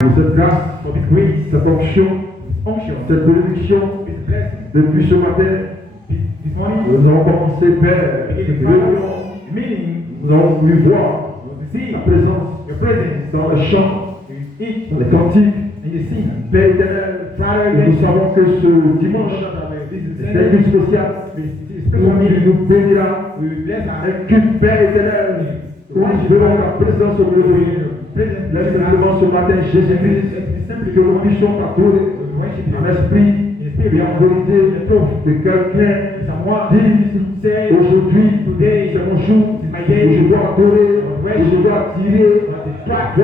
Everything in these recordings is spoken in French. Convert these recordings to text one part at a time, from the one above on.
Pour cette grâce, for this grace, cette onction, unction, cette bénédiction, this blessing. depuis ce matin, This morning, nous avons commencé, Père, we cette give réunion. the meaning, Nous avons pu voir to see la présence your presence dans les chants, in each dans les cantiques. and the scene. Père éternel, et nous savons que ce dimanche est un culte spécial. Il nous bénira. We will bless our Un culte, Père éternel, où nous verrons la présence au milieu de nous. Laisse simplement ce matin Jésus-Christ, que nous puissions t'adorer en esprit et en vérité, que quelqu'un dise aujourd'hui, c'est mon jour, où je dois adorer, où je dois tirer, voir la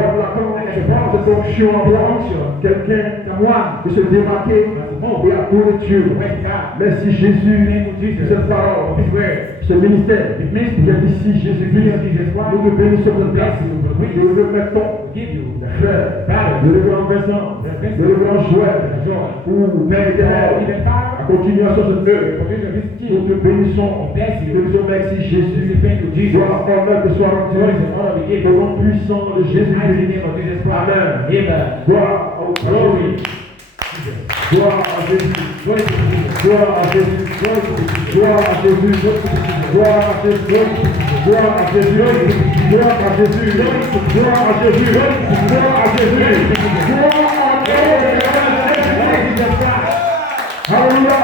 voir cette onction en moi, quelqu'un de se démarquer et adorer Dieu. Merci Jésus, pour cette parole, ce ministère, qui est ici, Jésus-Christ, nous te bénissons de grâce, nous le remettons, frère, le révérend Vincent, le révérend Joël, ou Père éternel, à continuation de cette œuvre, nous te bénissons, merci Jésus, gloire, honneur te soit rendu, au nom puissant de Jésus-Christ, Amen, gloire au glory. Gloire à Jésus, gloire à Jésus, gloire à Jésus, gloire à Jésus, gloire à Jésus, gloire à Jésus, gloire à Jésus, gloire à Jésus, Alléluia,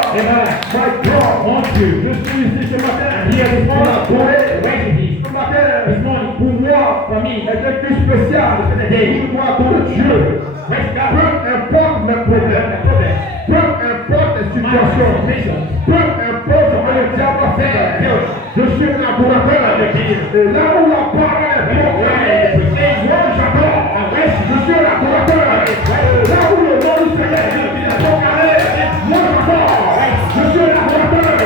my God, mon Dieu, je suis ici ce matin pour adorer ce matin, pour moi, famille, est un culte spécial, je dois adorer Dieu. Peu importe mes problèmes, peu importe les situations, peu importe ce que le diable va faire, je suis un adorateur. Et là où la parole est proclamée, moi j'adore, je suis un adorateur. Là où le nom du Seigneur est proclamé, moi j'adore, je suis un adorateur.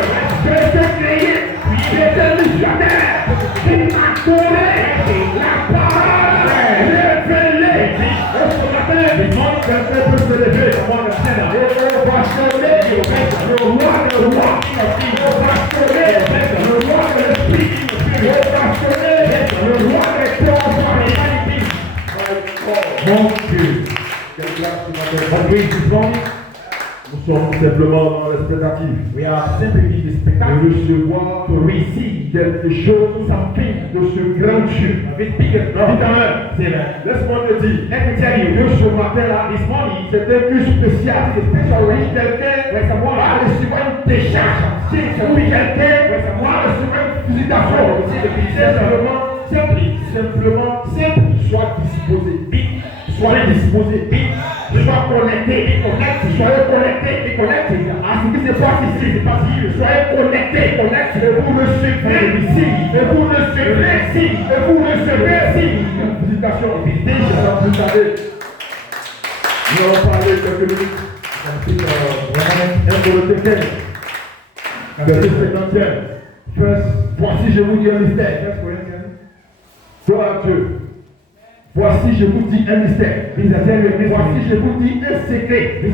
J'ai été créé, j'ai été missionnaire pour adorer la parole révélée. Quelqu'un peut se lever, et on va sonner le roi de roi, on va sonner le roi de l'esprit, on va sonner le roi des corps. Mon Dieu, quelle grâce ce matin. Nous sommes simplement dans l'expectative. We are simply in the spectacle. De recevoir, to receive quelque chose, something de ce grand Dieu. Laisse-moi te dire, que ce matin-là, this morning, c'est un culte spécial. Quelqu'un va recevoir une décharge. Oui, quelqu'un va recevoir une visitation. Simplement, sois disposé. Soyez disposés, soyez connectés, soyez connectés à ce qui se passe ici, soyez connectés, et vous recevez ici, et vous recevez ici. Visitation, vous savez, nous allons parler quelques minutes, verset 51. Voici je vous dis un mystère, gloire à Dieu. Voici, je vous dis un mystère. Voici, je vous dis un secret. Ce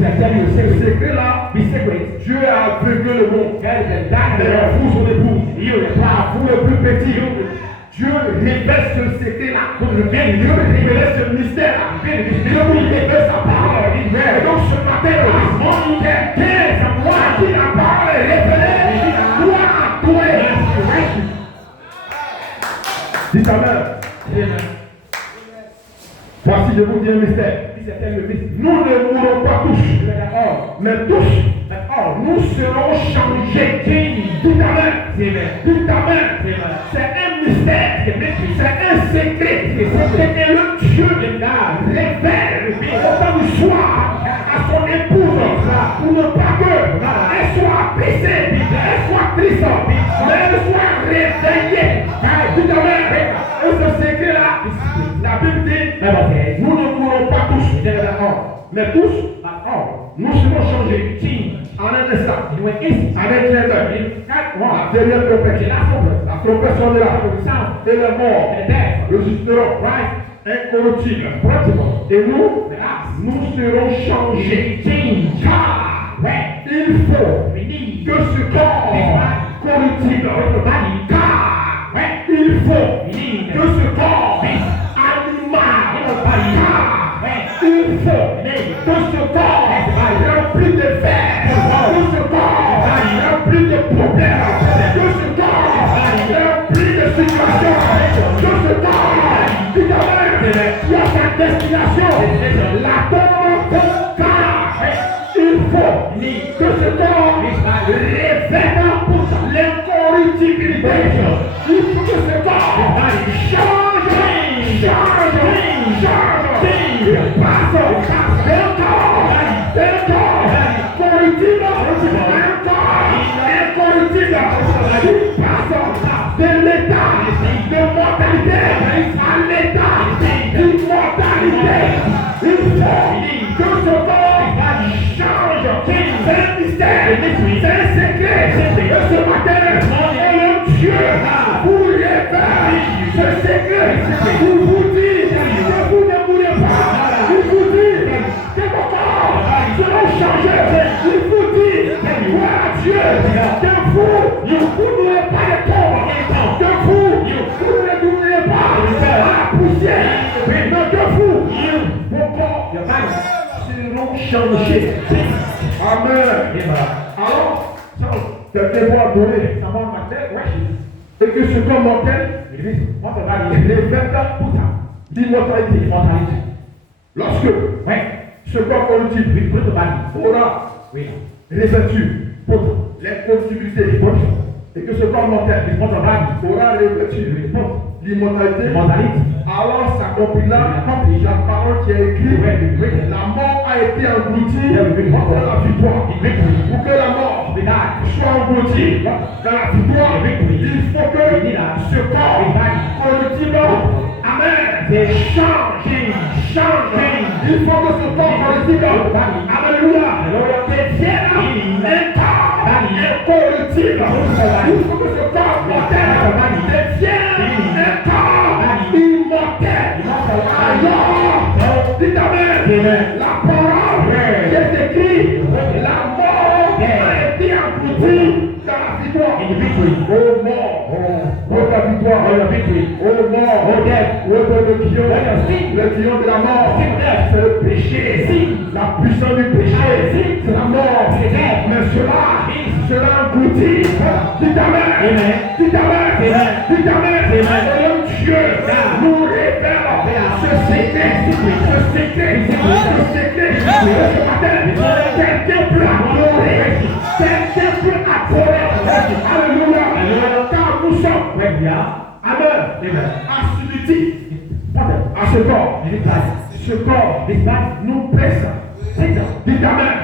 secret-là, Dieu a aveuglé le monde. Et vous, son épouse, vous le plus petit. Dieu révèle ce secret-là. Dieu révèle ce mystère-là. Dieu vous révèle sa parole. Et donc ce matin, c'est moi qui la parole est révélée. Gloire à toi. Dites Amen. Voici, je vous dis un mystère. Nous ne mourrons pas tous, mais tous, nous serons changés. Tout à l'heure, c'est un mystère, c'est un secret. C'est le Dieu révèle au temps du soir à son épouse pour ne pas qu'elle soit blessée, elle soit triste, mais elle soit réveillée. Tout à l'heure, ce secret-là, la Bible dit, nous ne mourrons pas tous, mais tous, nous serons changés en un instant, avec les heures, la dernière trompette, la trompette sonnera, et les morts resusciteront, incorruptibles, et nous serons changés. Car il faut que ce corps corruptible, car il faut que ce corps animal, car Il faut que ce corps rempli de fer, que ce corps rempli de problèmes, que ce corps rempli de situations, que ce corps qui a sa destination, l'attend, car il faut que ce corps revêt l'incorruptibilité. Il faut que ce corps change. Il passe d'un corps corruptible à un corps incorruptible. Il passe de l'état de mortalité à l'état d'immortalité. Il faut que ce corps change. C'est un mystère, c'est un secret. Et ce matin, Dieu vous révèle ce secret. Vous vous dites que vous ne mourrez pas. Il vous dit que vos corps seront changés. Il vous dit, gloire à Dieu, que vous n'aurez pas de corps, que vous ne mourrez pas à la poussière, mais que vos corps seront changés. Amen. Alors, quelqu'un va adorer et que ce corps mortel revêt l'immortalité. Lorsque ce corps corruptible aura revêtu l'incorruptibilité et que ce corps mortel aura revêtu l'immortalité, alors s'accomplira la parole qui est écrite. La mort a été engloutie dans la victoire. Pour que la mort soit engloutie dans la victoire, il faut que ce corps corruptible, amen, change. Il faut que ce corps corruptible, alléluia, devienne un corps incorruptible. Il faut que ce corps mortel devienne un corps immortel. Alors, dites amen. La parole qui est écrite, la mort a été engloutie dans la victoire. Oh mort, oh la victoire, oh mort, oh le triomphe de la mort, c'est le péché, la puissance du péché, c'est la mort. Mais cela engloutit. Dites amen. Dites amen. Et Dieu nous révèle ce secret. Ce matin, quelqu'un peut adorer. Alléluia. Car nous sommes amen. Assujettis à ce corps. Ce corps nous pèse. Dites amen.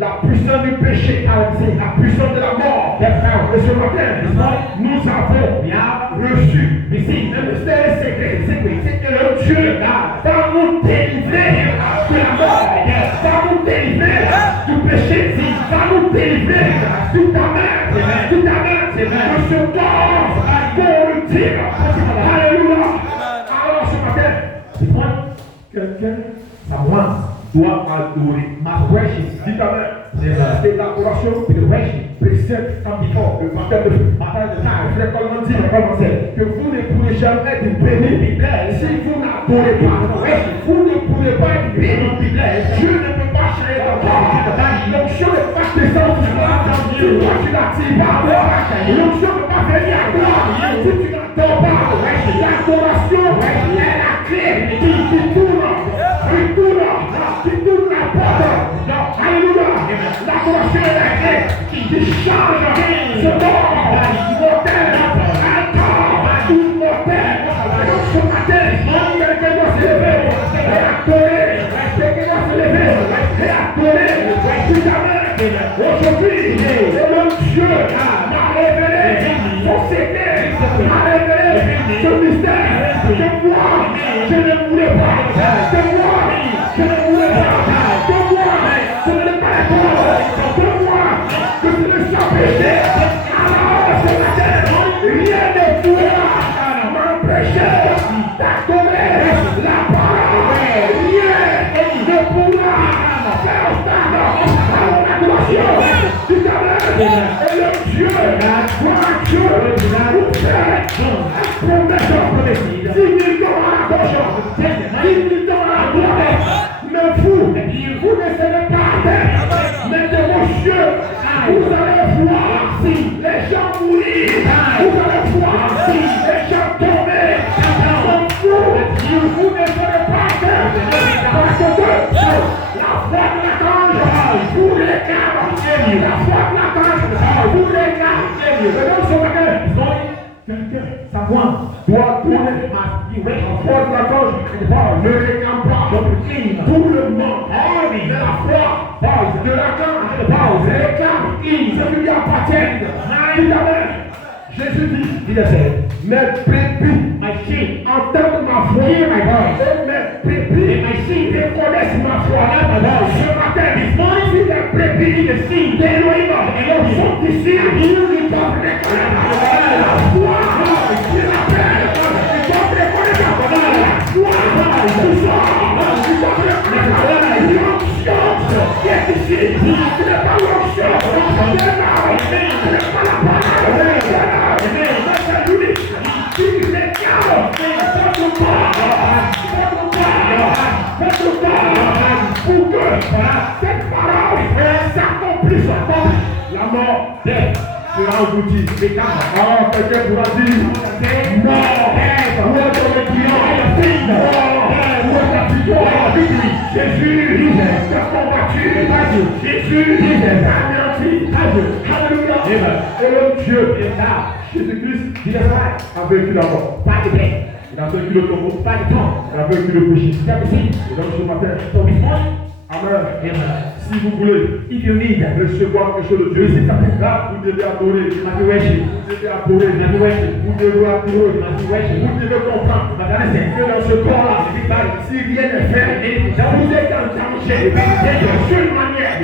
La puissance du péché, la puissance de la mort. Et ce matin, nous avons reçu le mystère secret. C'est que le Dieu va nous délivrer de la mort, va nous délivrer du péché, va nous délivrer du amen. De ce corps corruptible. Alléluia. Alors ce matin, quelqu'un doit adorer. Dites amen. C'est l'adoration précède le baptême de frère comment dire que vous ne pourrez jamais être béni si vous n'adorez pas. Vous ne pourrez pas être béni. Dieu ne peut pas changer ton corps. L'onction ne peut pas descendre sur toi si tu n'attires pas. L'onction ne peut pas venir à toi si tu n'adores pas. L'adoration est la clé qui tourne la porte. Alléluia. L'adoration est la clé qui change ce corps mortel un corps immortel. Ce matin, quelqu'un doit se lever et adorer. Quelqu'un doit se lever et adorer. Tout à aujourd'hui, le même Dieu m'a révélé son secret, m'a révélé ce mystère. Que moi, je ne voulais pas. Que moi, je ne voulais pas. Que moi, je ne pas être. Que moi, que je ne sois péché. Alors, ce matin, rien ne pourra m'empêcher d'adorer la parole. Rien ne pourra faire obstacle à mon adoration. Tu t'amènes. Et le Dieu, Dieu, vous fait un promesse. 10 000 ans à la gauche, 10 000 ans Vous allez voir les gens mourir. Vous allez voir les gens tomber. Comme vous ne serez pas peur. Parce que la foi de l'archange vous réclame. La foi de l'archange vous réclame. Et donc, ce matin, quelqu'un, sa voix doit tourner. La foi de l'archange ne réclame pas. Tout le monde de la foi de l'archange réclame ce qui lui appartient. Amen. Jésus dit, mes brebis entendent ma voix, et mes brebis reconnaissent ma foi. Ce matin, si les brebis d'Élohim sont ici, ils doivent reconnaître la foi qui l'appelle. Ils doivent reconnaître la foi qui sort. Ils doivent reconnaître l'onction qui est ici. Ce n'est pas l'onction, ce n'est pas la parole. Pour que cette parole s'accomplisse. La mort sera engloutie. Quelqu'un pourra dire mort, où est ton client? Où est ta victoire? Jésus t'a combattu. Jésus t'a anéanti. Alléluia. Et Dieu Jésus-Christ a vaincu la mort. Il a vaincu le tombeau. Il a vaincu le péché. Et donc ce matin, amen. Si vous voulez recevoir quelque chose de Dieu, là, vous devez adorer. Vous devez adorer. Vous devez adorer. Vous devez comprendre que dans ce corps-là, si rien n'est fait, vous êtes en danger. C'est la seule manière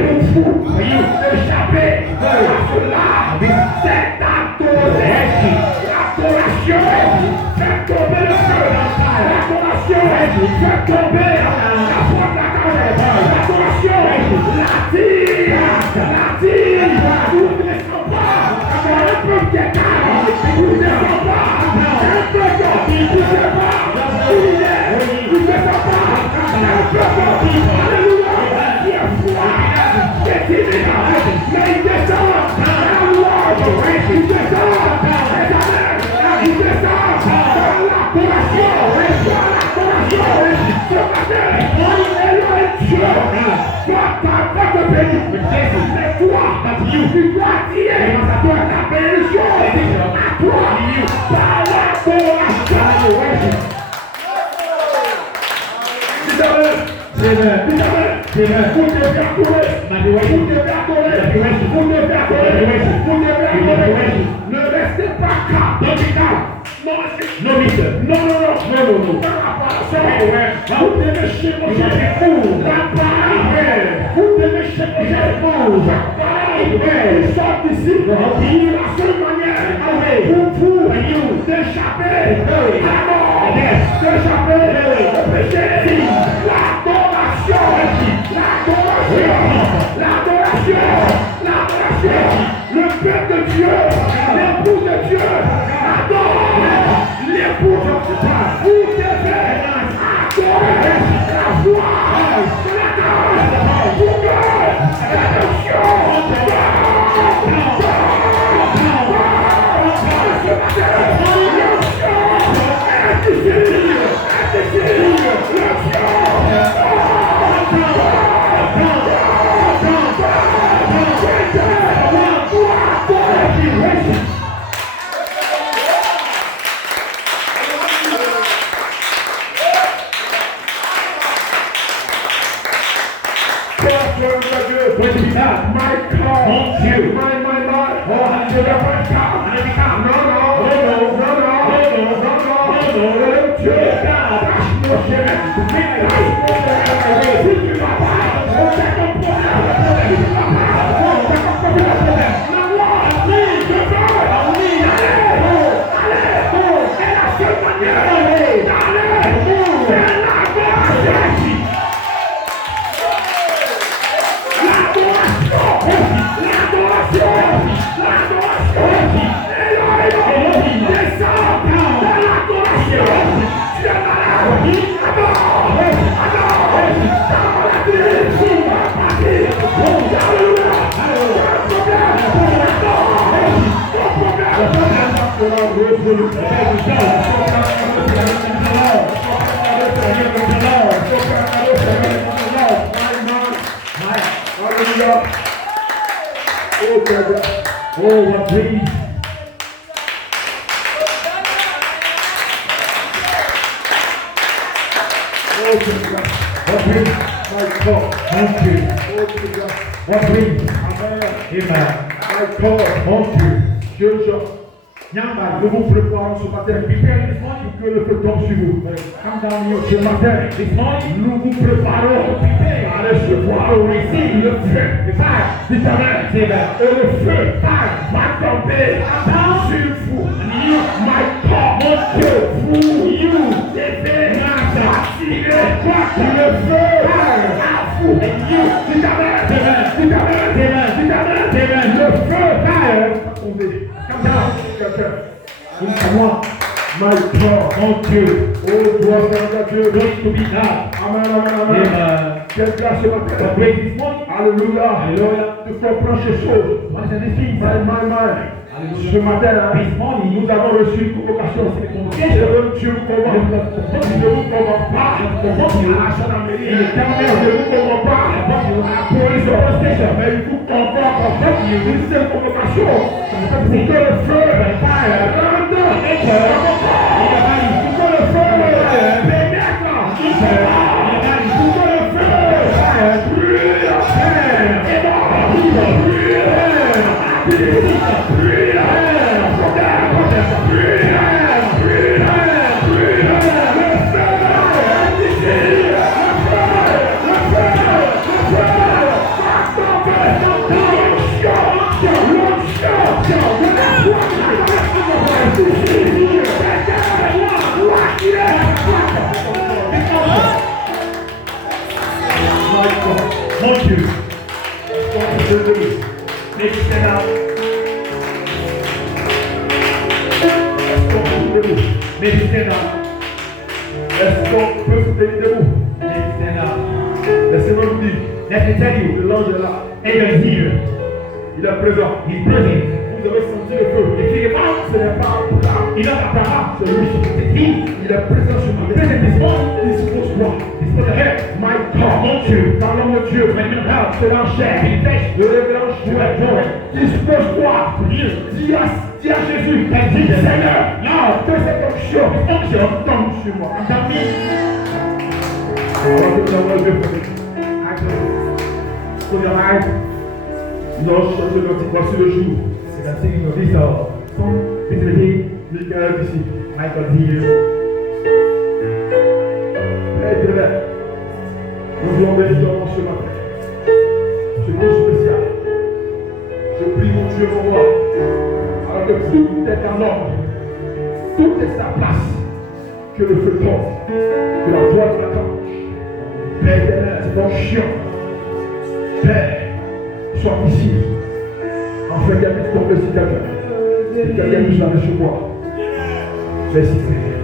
pour vous d'échapper à cela. C'est adorer. L'adoration fait tomber le feu. L'adoration fait tomber la foi de la cause. L'adoration l'attire. Vous ne descendez pas. Un peu d'écart. Vous ne descendez pas. Un peu d'eau. Vous ne descendez pas. Vous ne descendez pas. Un peu d'eau. Alléluia. Il est froid. C'est timide. Mais il descend. Alléluia. Il descend. Il descend dans l'adoration. Ce matin, Dieu doit te bénir. C'est toi, tu dois dire ta bénédiction à toi par l'adoration. Vous devez adorer. Ne restez pas calme. Non. Vous devez chémoger la parole. Vous devez chémoger la sorte d'ici. La seule manière pour vous d'échapper à la mort, d'échapper au péché, l'adoration. Le peuple de Dieu, l'époux de Dieu, adore l'époux de Dieu. Vous devez adorer la foi de la grâce pour que l'adoption Oh, what dreams. Oh, Jesus. What dreams. My God. Thank you. Oh, Jesus. What dreams. Amen. My God. Thank you. Jesus. Nous vous préparons ce matin pour que le feu tombe sur vous. Ce matin, nous vous préparons à recevoir au récit le feu. Et le feu va tomber sur vous. My God, mon Dieu, vous devez attirer le feu à vous. Le feu va tomber. Moi, my God, mon Dieu, oh, gloire à Dieu, glory to be God. Amen, amen, amen. Quelle grâce ce matin. Alléluia. Tu comprends ces choses. Ce matin, nous avons reçu une convocation. Dieu vous convoque. Ne vous convoque pas à la gendarmerie. Ne vous convoque pas à la police au station. Mais il vous convoque une seule convocation. Pour que le feu rentre. Pour que le feu pénètre. Pour que le feu brûle. Mon Dieu, est-ce qu'on peut se tenir debout? Laissez-moi vous dire, l'ange est là. Il est présent. Vous avez senti le feu. Ce n'est pas un plat. C'est lui. Il est présent sur ma tête. Dispose quoi? My God, mon Dieu, parlons mon Dieu, c'est l'enchère, le révérend, dispose-toi, dis à Jésus, Seigneur, non, que cette onction tombe sur moi. Voici le jour. Michael ici. Père, nous voulons bénir ce matin. C'est une spécial. Je prie mon Dieu, mon roi, alors que tout est en ordre, tout est à sa place, que le feu tombe, que la voix de la canche, Père éternel, c'est ton chien, Père, sois ici, afin qu'elle puisse tomber sur quelqu'un, et quelqu'un puisse la recevoir. Merci Seigneur.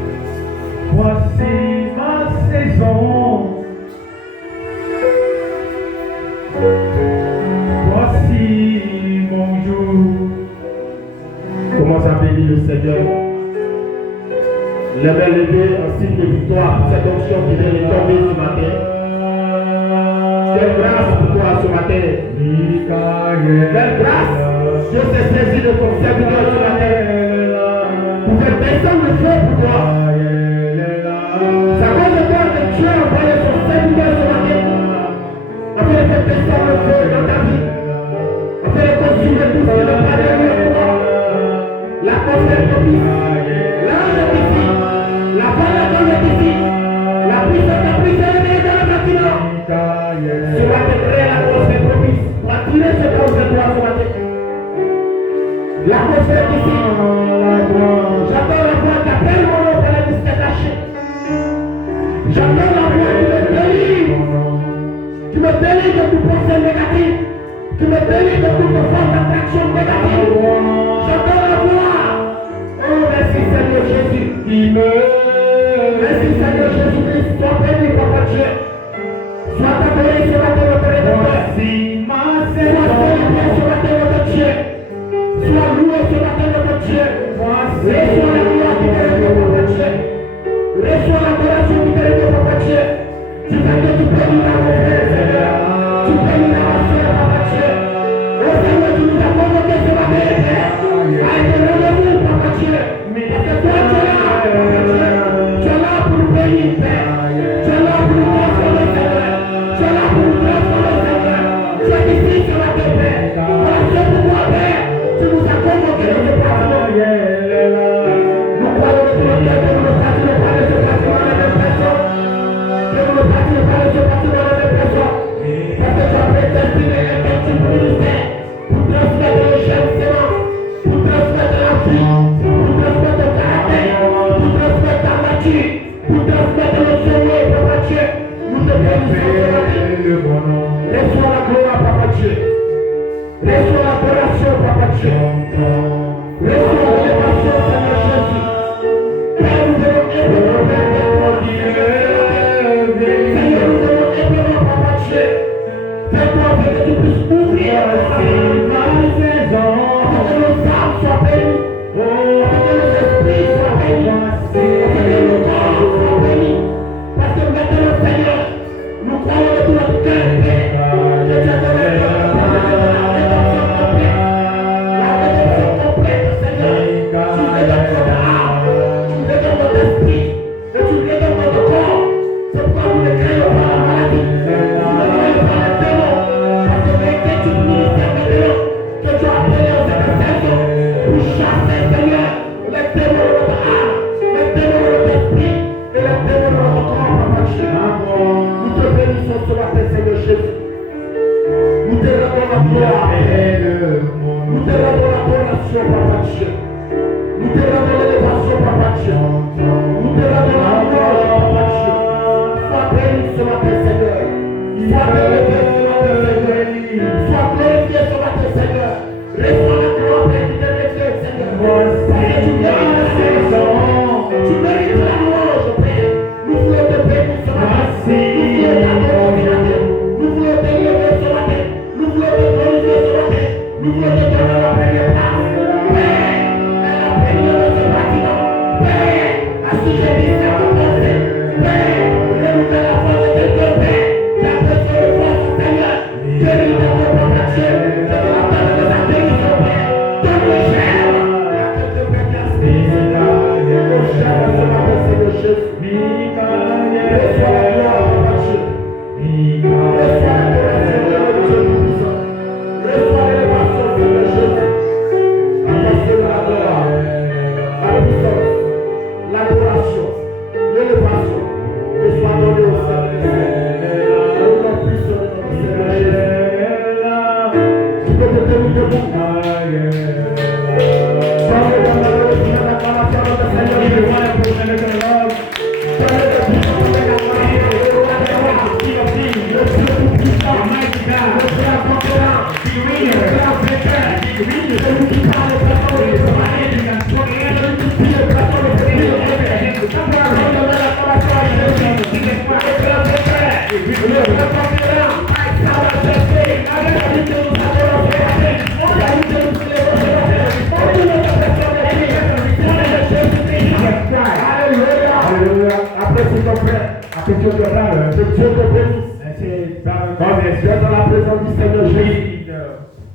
Voici ma saison. Voici mon jour. Commence à bénir le Seigneur. Les mains levées en signe de victoire. Cette onction qui vient de tomber ce matin. Quelle grâce pour toi ce matin. Quelle grâce. Dieu s'est saisi de ton serviteur ce matin. Pour faire descendre le feu pour toi. Ça cause de toi que Dieu a envoyé son serviteur ce matin. Afin de faire descendre le feu dans ta vie. Afin de consumer tout ce qui n'est pas derrière toi. La confère propice. L'ange est ici. La parole est ici. La puissance la plus élevée dans le bâtiment. Cela te crée la confère propice. Pour attirer ce qu'on fait toi ce matin. La confère est ici. J'entends la voix qui appelle mon nom pour la liste cachée. J'entends la voix qui me délivre. Tu me délivres de toute pensée négative. Tu me délivres de toute force d'attraction négative. J'entends la voix. Oh, merci Seigneur Jésus. Merci Seigneur Jésus-Christ. Sois béni, Papa Dieu. Sois adoré sur la terre de Rédempteur. Sois célébré sur la terre de Dieu. Sois loué sur la terre de Dieu. Reçois la gloire qui t'est rendue, Papa Dieu. Reçois l'adoration qui t'est rendue, Papa Dieu. Tu sais que tu bénis la frère, Seigneur. Tu bénis la soeur, Papa Dieu. Oh Seigneur, tu nous as convoqués ce matin. parler ce matin dans les personnes. Parce que tu as prédestiné un petit ministère pour transmettre le jeune séance, pour transmettre la vie, pour transmettre le caractère, pour transmettre ta nature, pour transmettre le Seigneur, Papa Dieu. Nous te bénissons ce matin. Reçois la gloire, Papa Dieu. Reçois l'adoration, Papa Dieu. Reçois l'élévation, Seigneur Jésus. Père, nous allons élever notre Dieu. Seigneur, nous allons élever Papa Dieu. Fais-toi que tu puisses ouvrir la saison. Que nos âmes soient bénies. Que nos esprits soient bénis. Que nos corps soient bénis. Parce que maintenant, Seigneur, nous croyons de tout notre cœur, Père, que tu as donné la rédemption complète. La rédemption complète, Seigneur. Tu rédemptes notre âme, tu rédemptes notre esprit, et tu rédemptes notre corps. C'est pourquoi nous ne craignons pas la maladie. Nous ne craignons pas les démons. Parce que les tu ministères maintenant, que tu as appelé en cette saison, pour chasser, Seigneur, les démons de notre âme, les démons de notre esprit, et les démons de notre corps, Papa Dieu. Nous te bénissons ce matin, Seigneur Jésus. Nous te rendons la gloire. Nous te rendons l'adoration, Papa Dieu. Nous te rendons l'élévation, Papa Dieu. Nous te rendons la gloire, Papa Dieu. Sois béni ce matin, Seigneur. Sois béni ce matin, Seigneur. Sois glorifié ce matin, Seigneur. Reçois la gloire, Père, qui te réclame, Seigneur. Parce que tu mérites la saison. Tu mérites la louange, Père. Nous voulons te bénir ce matin. Nous voulons t'élever ce matin. Nous voulons te glorifier ce matin. Nous voulons te donner la première place. Père, la première de ce bâtiment. Père, assujettissez à ton conseil. Père, renouvelle la force de tes deux pères. Ta besoin de force, Seigneur. Guéris de ton propre Dieu. Que tu la donnes de ta guérison, Père. Donne-lui germe. La tête de Père qui a spécial. Au germe ce matin, Seigneur Jésus. Reçois la gloire, Papa Dieu. Reçois l'adoration, Seigneur Dieu Tout-Puissant. Reçois l'élévation, Seigneur Jésus. La passion de la gloire, la puissance, l'adoration, l'élévation, que soit donnée au Seigneur. Au nom puissant de notre Seigneur Jésus. Tu peux te tenir debout. Soyez dans l'acclamation de notre Seigneur Jésus. Après, s'il te plaît, que Dieu te bénisse. Que Dieu te bénisse. Quand tu es dans la présence du Seigneur Jésus,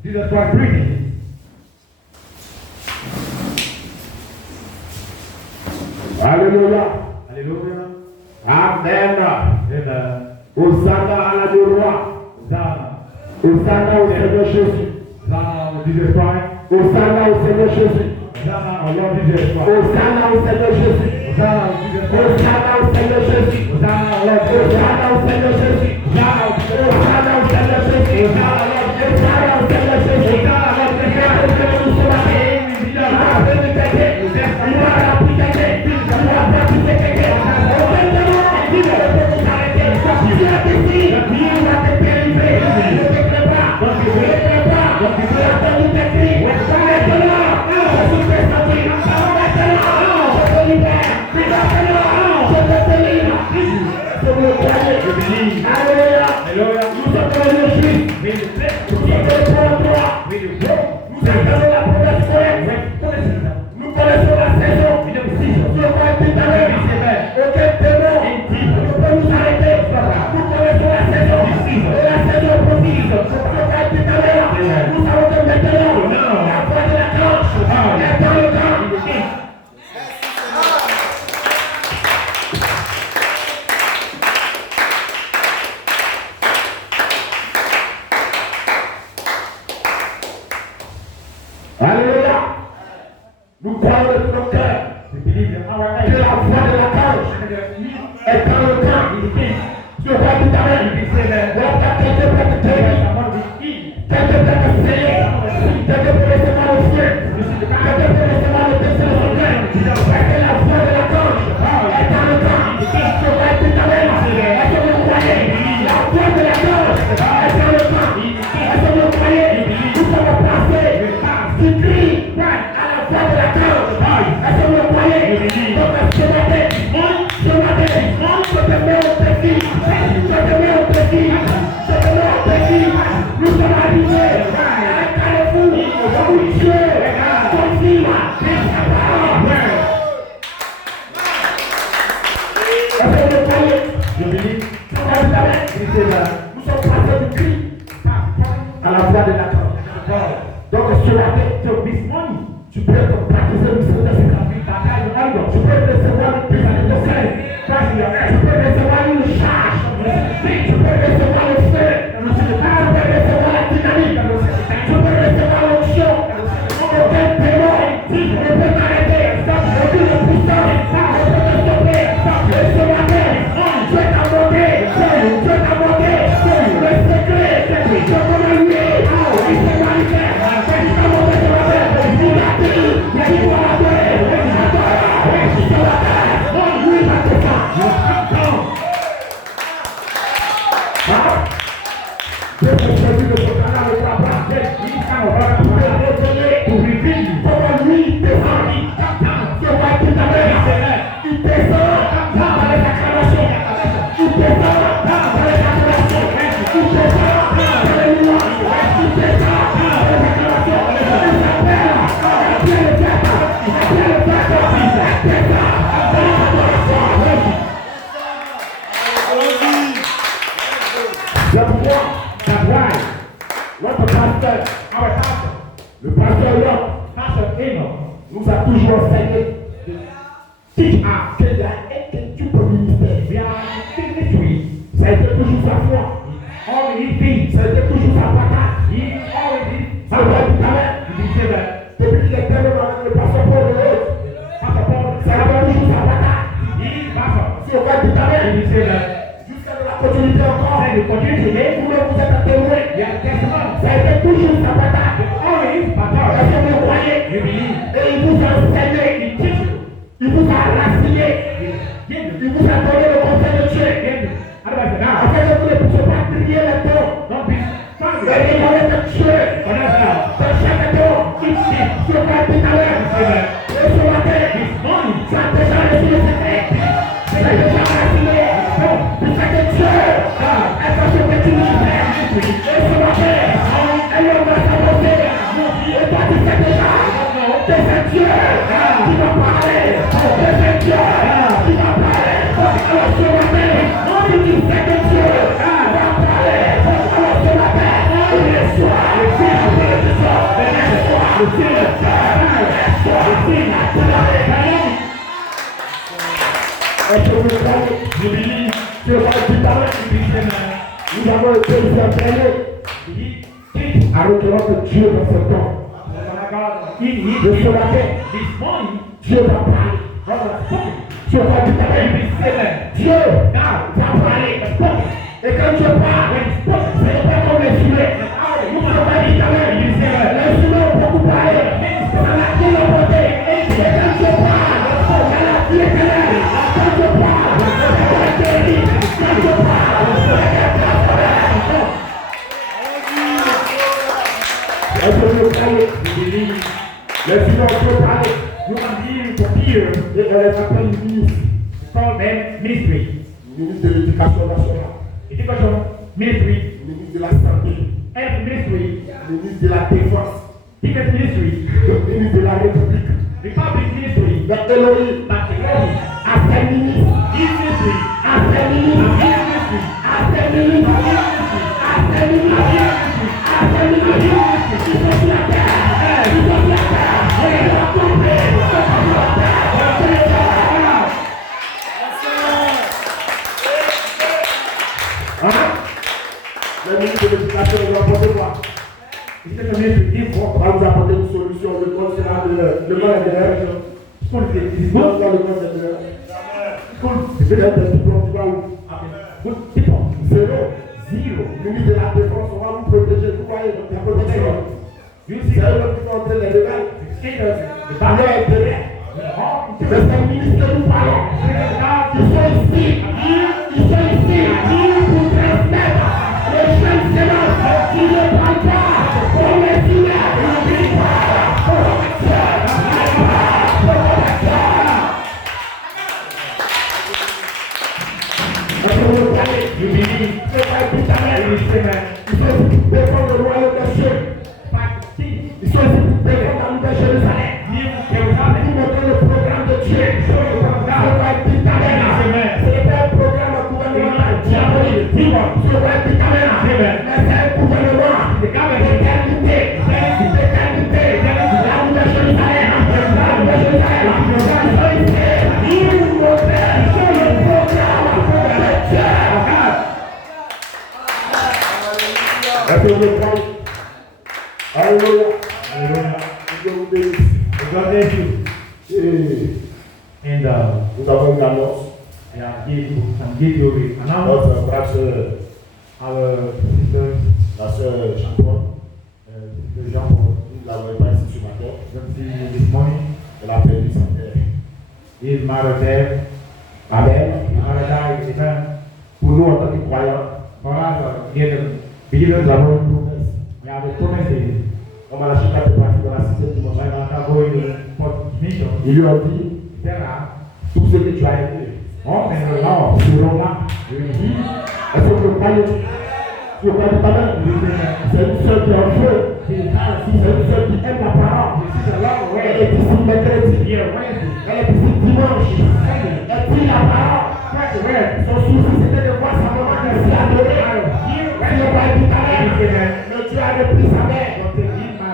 Jesus Christ breathing. Alléluia. Alléluia. Amen. Amen. Hosanna à la du roi. Hosanna au Seigneur Jésus. Hosanna au Jesus Christ. Hosanna au Seigneur Jésus. Hosanna au Lord Jesus Christ. Hosanna au Seigneur Jésus. Hosanna au Jesus Christ. Hosanna au Seigneur Jésus. Hosanna au Lord. Hosanna au Seigneur Jésus. Hosanna au Seigneur Jésus. Hosanna au Seigneur Jésus. Zéro. Ministre de la Défense, on va vous protéger. Vous voyez, la protection. C'est eux qui font entrer les rebelles. Leur intérêt. Mais c'est le ministre que nous parlons. Ils sont ici. Ils sont ici pour transmettre les jeunes séances. Ils ne parlent pas pour les signer. Ils parlent. You believe. Ils sont ici pour défendre le royaume des cieux. Ils sont ici pour défendre la nouvelle Jérusalem. Pour montrer le programme de Dieu. Ce n'est pas un programme gouvernemental diabolique. Ce n'est pas un dictaméra. Mais c'est un gouvernement d'éternité. D'éternité. La nouvelle Jérusalem. La nouvelle Jérusalem. Ils sont ici. Ils nous montrent le programme de Dieu. Est-ce que vous croyez? Alléluia. Dieu vous bénisse. God bless you. Et And nous avons une annonce. give you an announcement. Notre brave sœur, Our sister, la sœur Jean-Paul, Sister Jean-Paul, nous ne l'avons pas ici ce matin. don't see you this morning. Elle a perdu sa mère. His mother dead. Amen. His mother died. Amen. Pour nous, en tant que croyants, For us, believers, nous avons une promesse. we have a promises. Comme à la Chine, fait partie de la 6e dimension. When we are going to fourth mission, Ils lui ont dit, there are tout ce que tu as aimé all things the Lord seront là. Est-ce que vous croyez? Tu crois tout à l'heure? C'est une sœur qui est en feu. C'est une sœur qui aime la parole. Elle est ici mercredi. Elle est ici dimanche. Elle prie la parole. Son souci c'était de voir sa maman qui s'est adorée. Elle ne va pas tout à l'heure. Mais Dieu a repris sa mère.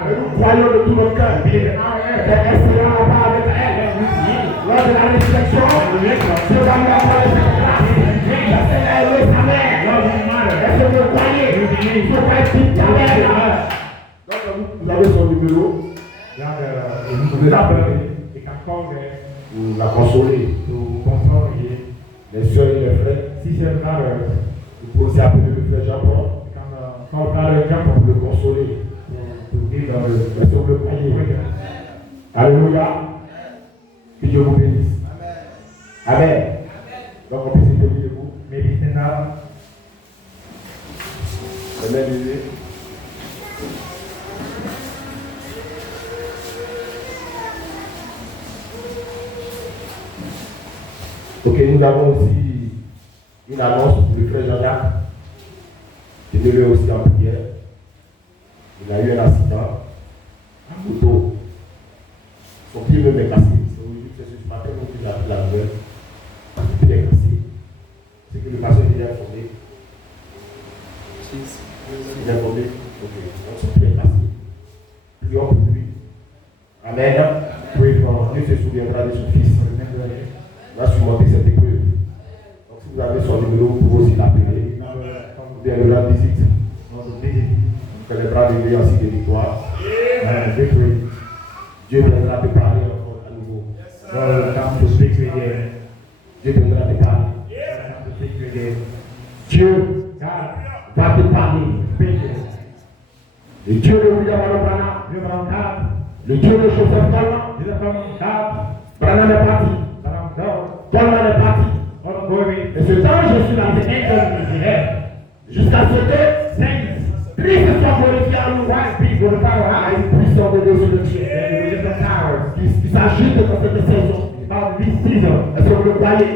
Et nous croyons de tout notre cœur. Elle sera là-bas avec elle. Lors de la réflexion, Dieu va lui apporter cette grâce. Parce qu'elle a aimé sa mère. Est-ce que vous croyez? Il ne faut pas être tout à l'heure. Donc vous avez son numéro. Vous pouvez l'appeler. You can call there Vous la consolez. to console him. Les soeurs et les frères. Sister and brothers, Vous pouvez aussi appeler le frère Jean-Paul you can call Brother John pour le consoler. to give Est-ce que vous le croyez? the Alléluia. Que Dieu vous bénisse. Amen. Donc on peut se tenir debout. maybe stand up. Les mains levées. Ok, nous avons aussi une annonce pour le frère Jean-Jacques. Je me mets aussi en prière. Il a eu un accident. Un moto. Son pied même est cassé. C'est ce matin que j'ai appris la nouvelle. Son pied est cassé. C'est que le pasteur est bien informé. Il est informé. Ok. Donc son pied est cassé. Prions pour lui. Amen. Pray for Dieu se souviendra de son fils. Il va surmonter cette épreuve. Donc si vous avez son numéro, vous pouvez aussi l'appeler. Ou bien le rendre visite. Faire les bras levés ainsi de victoire. Dieu viendra te parler encore à nouveau. Dieu viendra te parler. Dieu va te parler. Le Dieu de William Branham, le Dieu de Joseph Branham, Branham est parti. Branham est parti. Et ce temps, je suis dans les angels. Jusqu'à ce que Christ soit glorifié en nous. À une puissance de Dieu de Dieu. Qui s'agite dans cette saison. Est-ce que vous le croyez?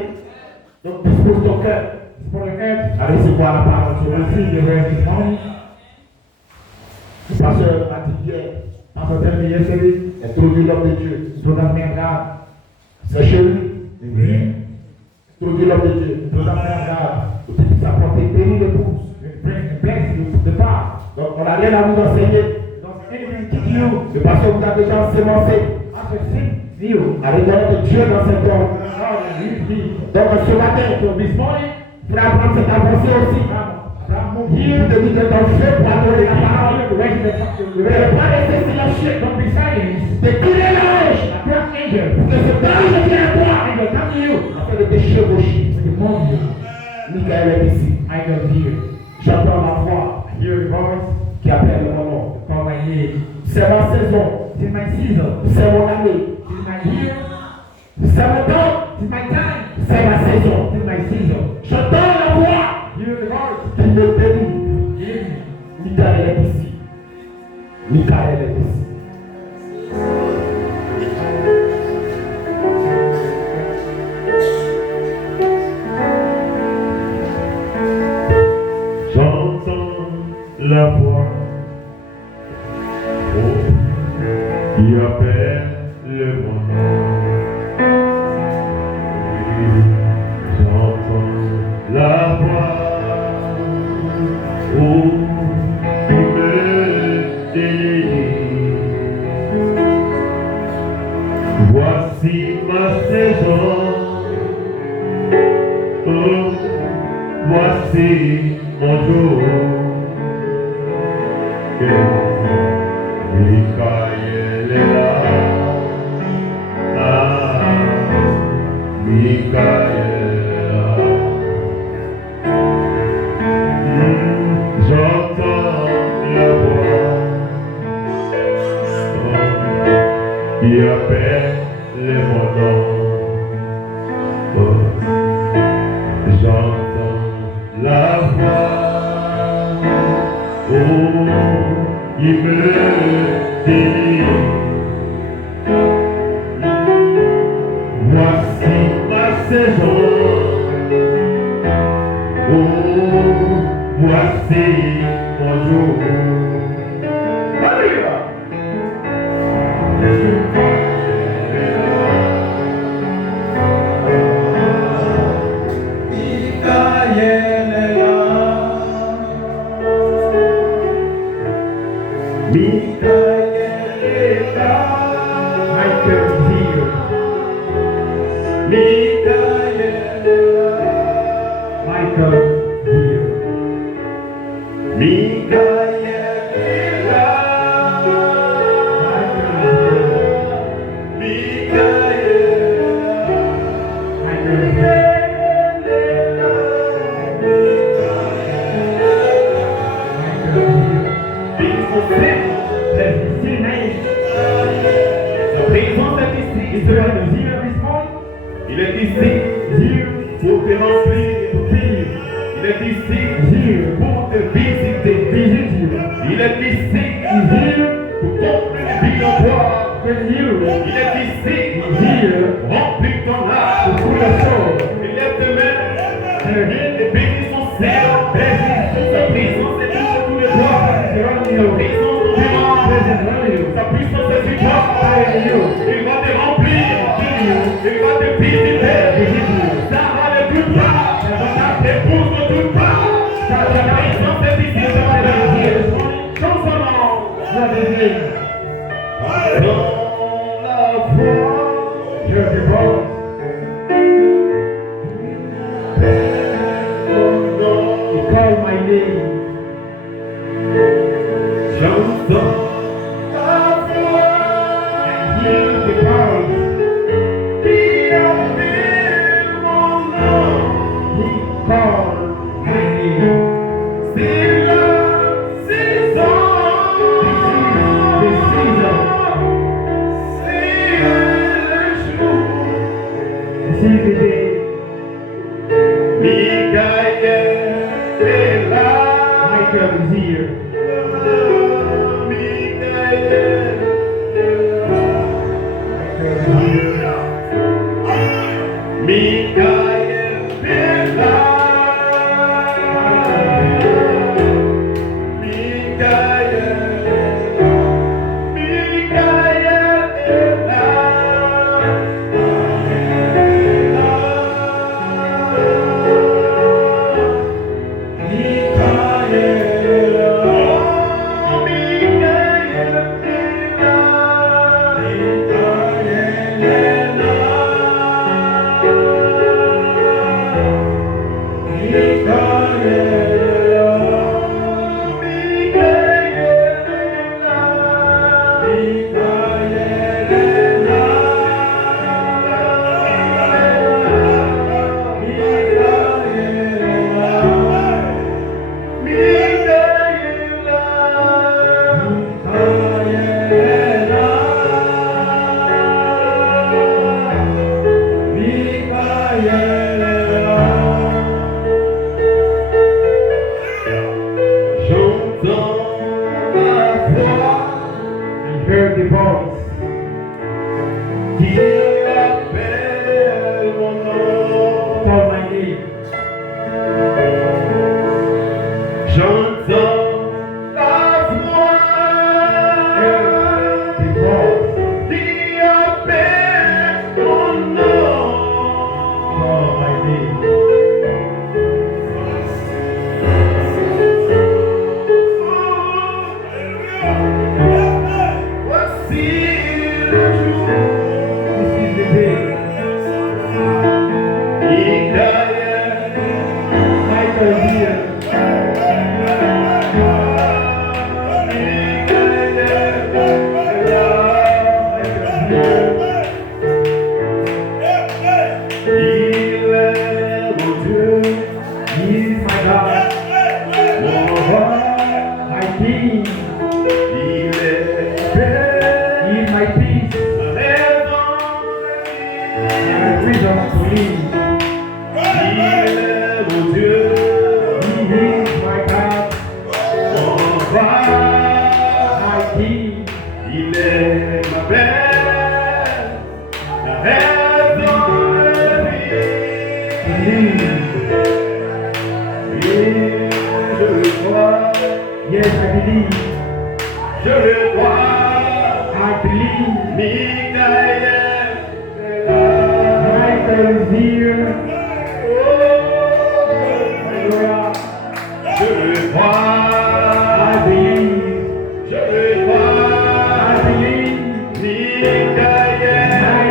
Donc dispose ton cœur à recevoir la parole. Le pasteur a dit hier, introduit l'homme de Dieu. C'est chez lui. Introduit l'homme de Dieu. Pour qu'il puisse apporter béni l'épouse. Donc on n'a rien à vous enseigner. Le pasteur vous a déjà ensemencé. À reconnaître Dieu dans cet homme. Donc ce matin, il faut apprendre cette avancée aussi. Il te dit que ton feu pour adorer la parole. Ne pas laisser silencieux. Découler l'ange. Pour que ce ange vienne à toi. Afin de te chevaucher. Michael est ici. Michael is here. J'entends la voix I hear the voice. qui appelle mon nom. Call my name. C'est ma saison. It's my season. C'est mon année. It's my year. C'est mon temps. It's my time. C'est ma saison. It's my season. J'entends la voix Hear the voice. qui me délivre. Hear me. Michael est ici. Michael est ici. J'entends la voix qui appelle mon nom. Oui, j'entends la voix qui me délivre. Voici ma saison. Oh, voici mon jour. Michael est là. Ah, Michael est là. J'entends la voix qui appelle mon nom. Oh, j'entends la voix qui me délivre. Voici ma saison. Oh, voici mon jour. Alléluia. Il est ici pour te remplir. Il est ici pour te visiter. Il est ici pour combler les vies en toi. Il est ici pour remplir ton âme. Il est demain et bénit son Seigneur. Sa présence est toute tous les jours. Sa présence durant. Sa puissance est sur toi. Il va te remplir. Il va te visiter. Ça va de toutes parts. Épouse de toutes parts. Sa présence est ici. Dans son nom. Dans la foi. Je te vois. Call my name. J'entends la voix. And hear the voice. Qui appelle mon nom. He called my name. C'est la saison. This is the season. C'est le jour. This is the day. Michael est là. Michael is here. J'entends la voix qui appelle ton nom. Voici le jour. Il est ma belle, la raison de vie. Je le crois, Yes, I believe. je le crois. I believe. Michael est là. Michael is here. Oh, je le crois. I believe. Je le crois. I believe. Michael est là.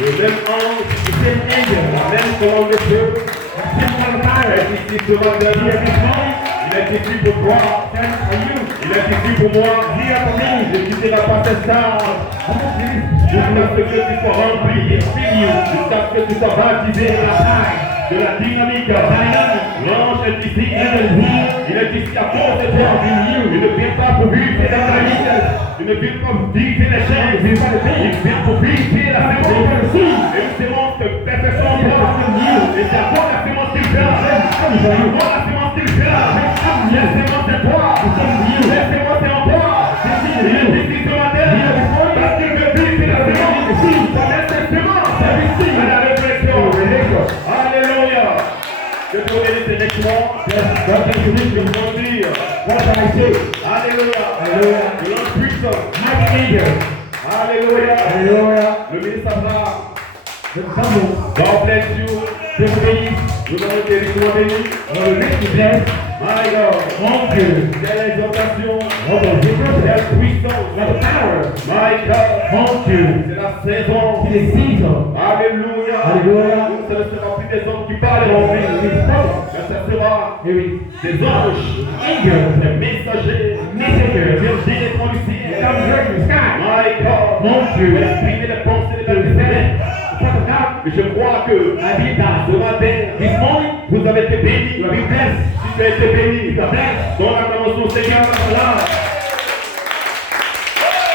Le même ange, la même colonne de feu, est ici ce matin. Il est ici pour toi. Il est ici pour moi. Je ne quitterai pas cette salle jusqu'à ce que tu sois rempli, jusqu'à ce que tu sois baptisé de la dynamique. L'ange est ici. Il est ici à cause de toi. Il ne vient pas pour vivre la vie. Il ne vient pas pour vivre les chaînes. Il vient pour vivre la vie. Et une sémence de perfection en toi. Et c'est à toi la sémence qu'il fait. Moi la sémence qu'il fait. La sémence c'est toi. La sémence c'est en toi. Il est ici ce matin. Parce qu'il veut vivre la sémence. Ça laisse cette sémence. À la réflexion. Alléluia. Je te remercie c'est next one. Je vais vous dire. Alléluia. De l'homme puissant. Alléluia. Le ministre Abraham. God bless you. Nous avons été richement bénis. My God. Quelle exaltation. Quelle puissance. My God. C'est la saison. Alléluia. Ce ne sera plus des hommes qui parlent, mais ce sera des anges, des messagers, des éléphants du ciel. My God. L'esprit et les pensées de la destinée. Mais je crois que ce matin, vous avez été bénis. Si tu as été béni, dans l'acclamation du Seigneur,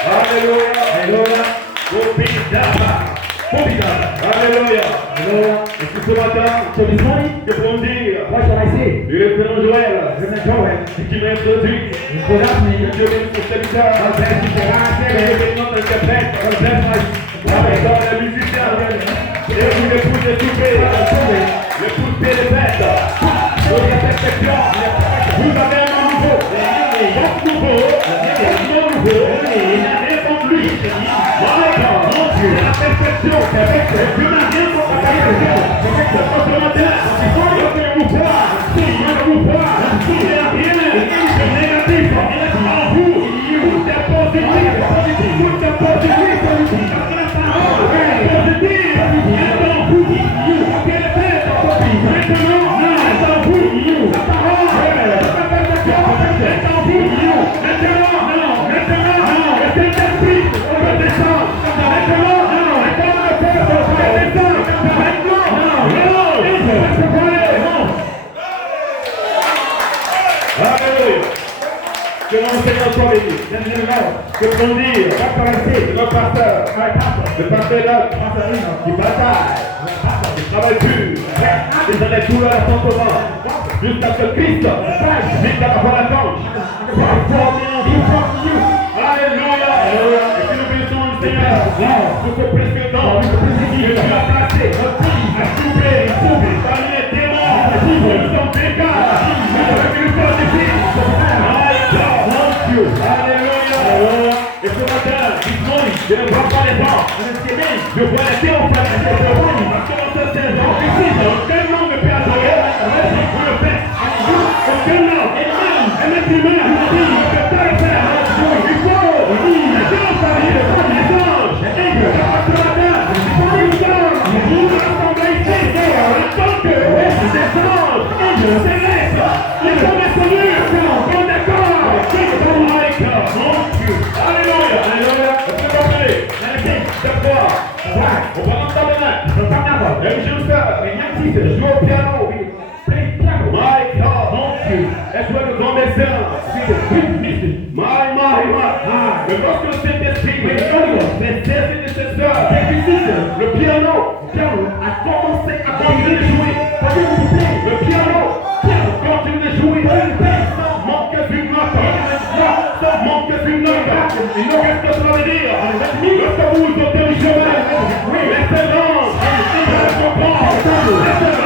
Alléluia. Alléluia. Et ce matin, que pour dire, le révérend Joël, qui m'a introduit, que Dieu bénisse son serviteur, que Dieu bénisse notre interprète, dans la musiciens, et vous les poussez les soupers, les poussez les bêtes, votre perfection, vous avez un nom nouveau, votre nouveau, il n'a rien contre lui, c'est la perfection, Dieu n'a rien contre la perfection, votre matin, il faut que vous croire, il n'y a rien de négatif en vous, tout est positif, tout est positif, Seigneur soit béni. Que pour dire, c'est notre pasteur, le pasteur là, qui bataille, qui travaille dur, et dans les douleurs à son moment, jusqu'à ce que Christ, jusqu'à la fin de la planche, Alléluia. Et si nous bénissons le Seigneur, pour ce précieux temps, que tu as placé, à souffler, parmi les démons, nous sommes bécats, avec une force ici. Alléluia. Et ce matin, je ne vois pas les gens, je vois les théophanies, parce que dans cette saison, aucun nom ne peut adorer, vous le faites, aucun nom, un être humain, ne peut pas le faire. Il faut la théophanie, les anges, ce matin, nous nous rassemblons ici, en tant que des anges, célestes, les sont descendus, sont d'accord. Alléluia. On va dans le tabernacle. Et je joue au piano. My God. Elle joue le grand médecin. Mais lorsque le Saint-Esprit fait cesser de ses soeurs, le piano a commencé à continuer de jouer. Le piano continue de jouer. Manque d'une note. Manque d'une note. Qu'est-ce que ça veut dire? Lorsque vous ôtez le chemin, laissez l'ange comprendre. Laissez l'ange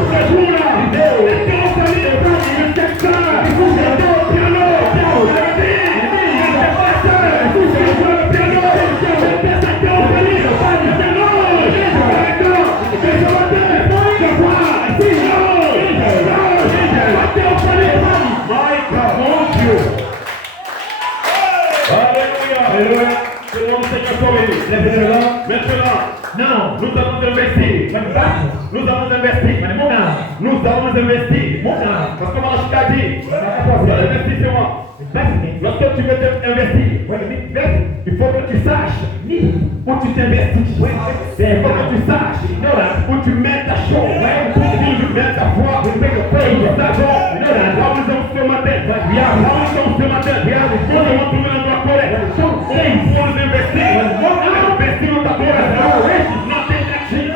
ce jour-là, les théophanies, le texteur, le piano, Maintenant, nous allons investir. Nous allons investir. Parce que Marche a dit, l'investissement. Lorsque tu veux investir, il faut que tu saches où tu t'investis. Il faut que tu saches où tu mets ta chose, où tu mets ta foi. Et nous savons, là où nous sommes ce matin, nous devons trouver l'endroit correct. Il faut nous investir. Investir dans ta adoration, dans tes actions,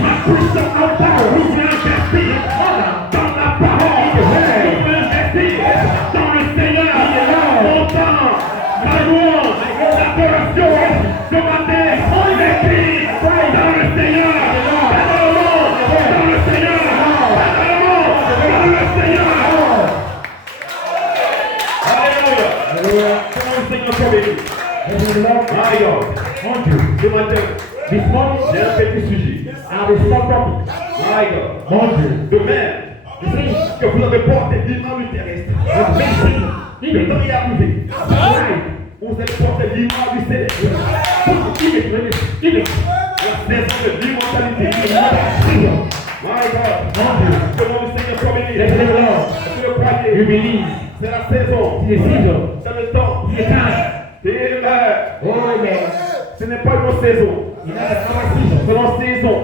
ma puissance en parole. Nous voulons investir dans la parole. Nous voulons investir dans le Seigneur. Mon temps, ma louange, l'adoration. Ce matin, on écrit dans le Seigneur. Dans le Seigneur. Dans le Seigneur. Alléluia. Comment le Seigneur soit béni. Mon Dieu, ce matin, j'ai un petit sujet. My God, mon Dieu, demain, que vous avez porté l'image terrestre. Le temps est arrivé. Vous allez porter l'image du céleste. La saison de l'immortalité. My God, mon Dieu, que mon Seigneur soit béni. Est-ce que le croyez? C'est la saison. C'est le temps. C'est l'heure. Ce n'est pas une saison. C'est une saison.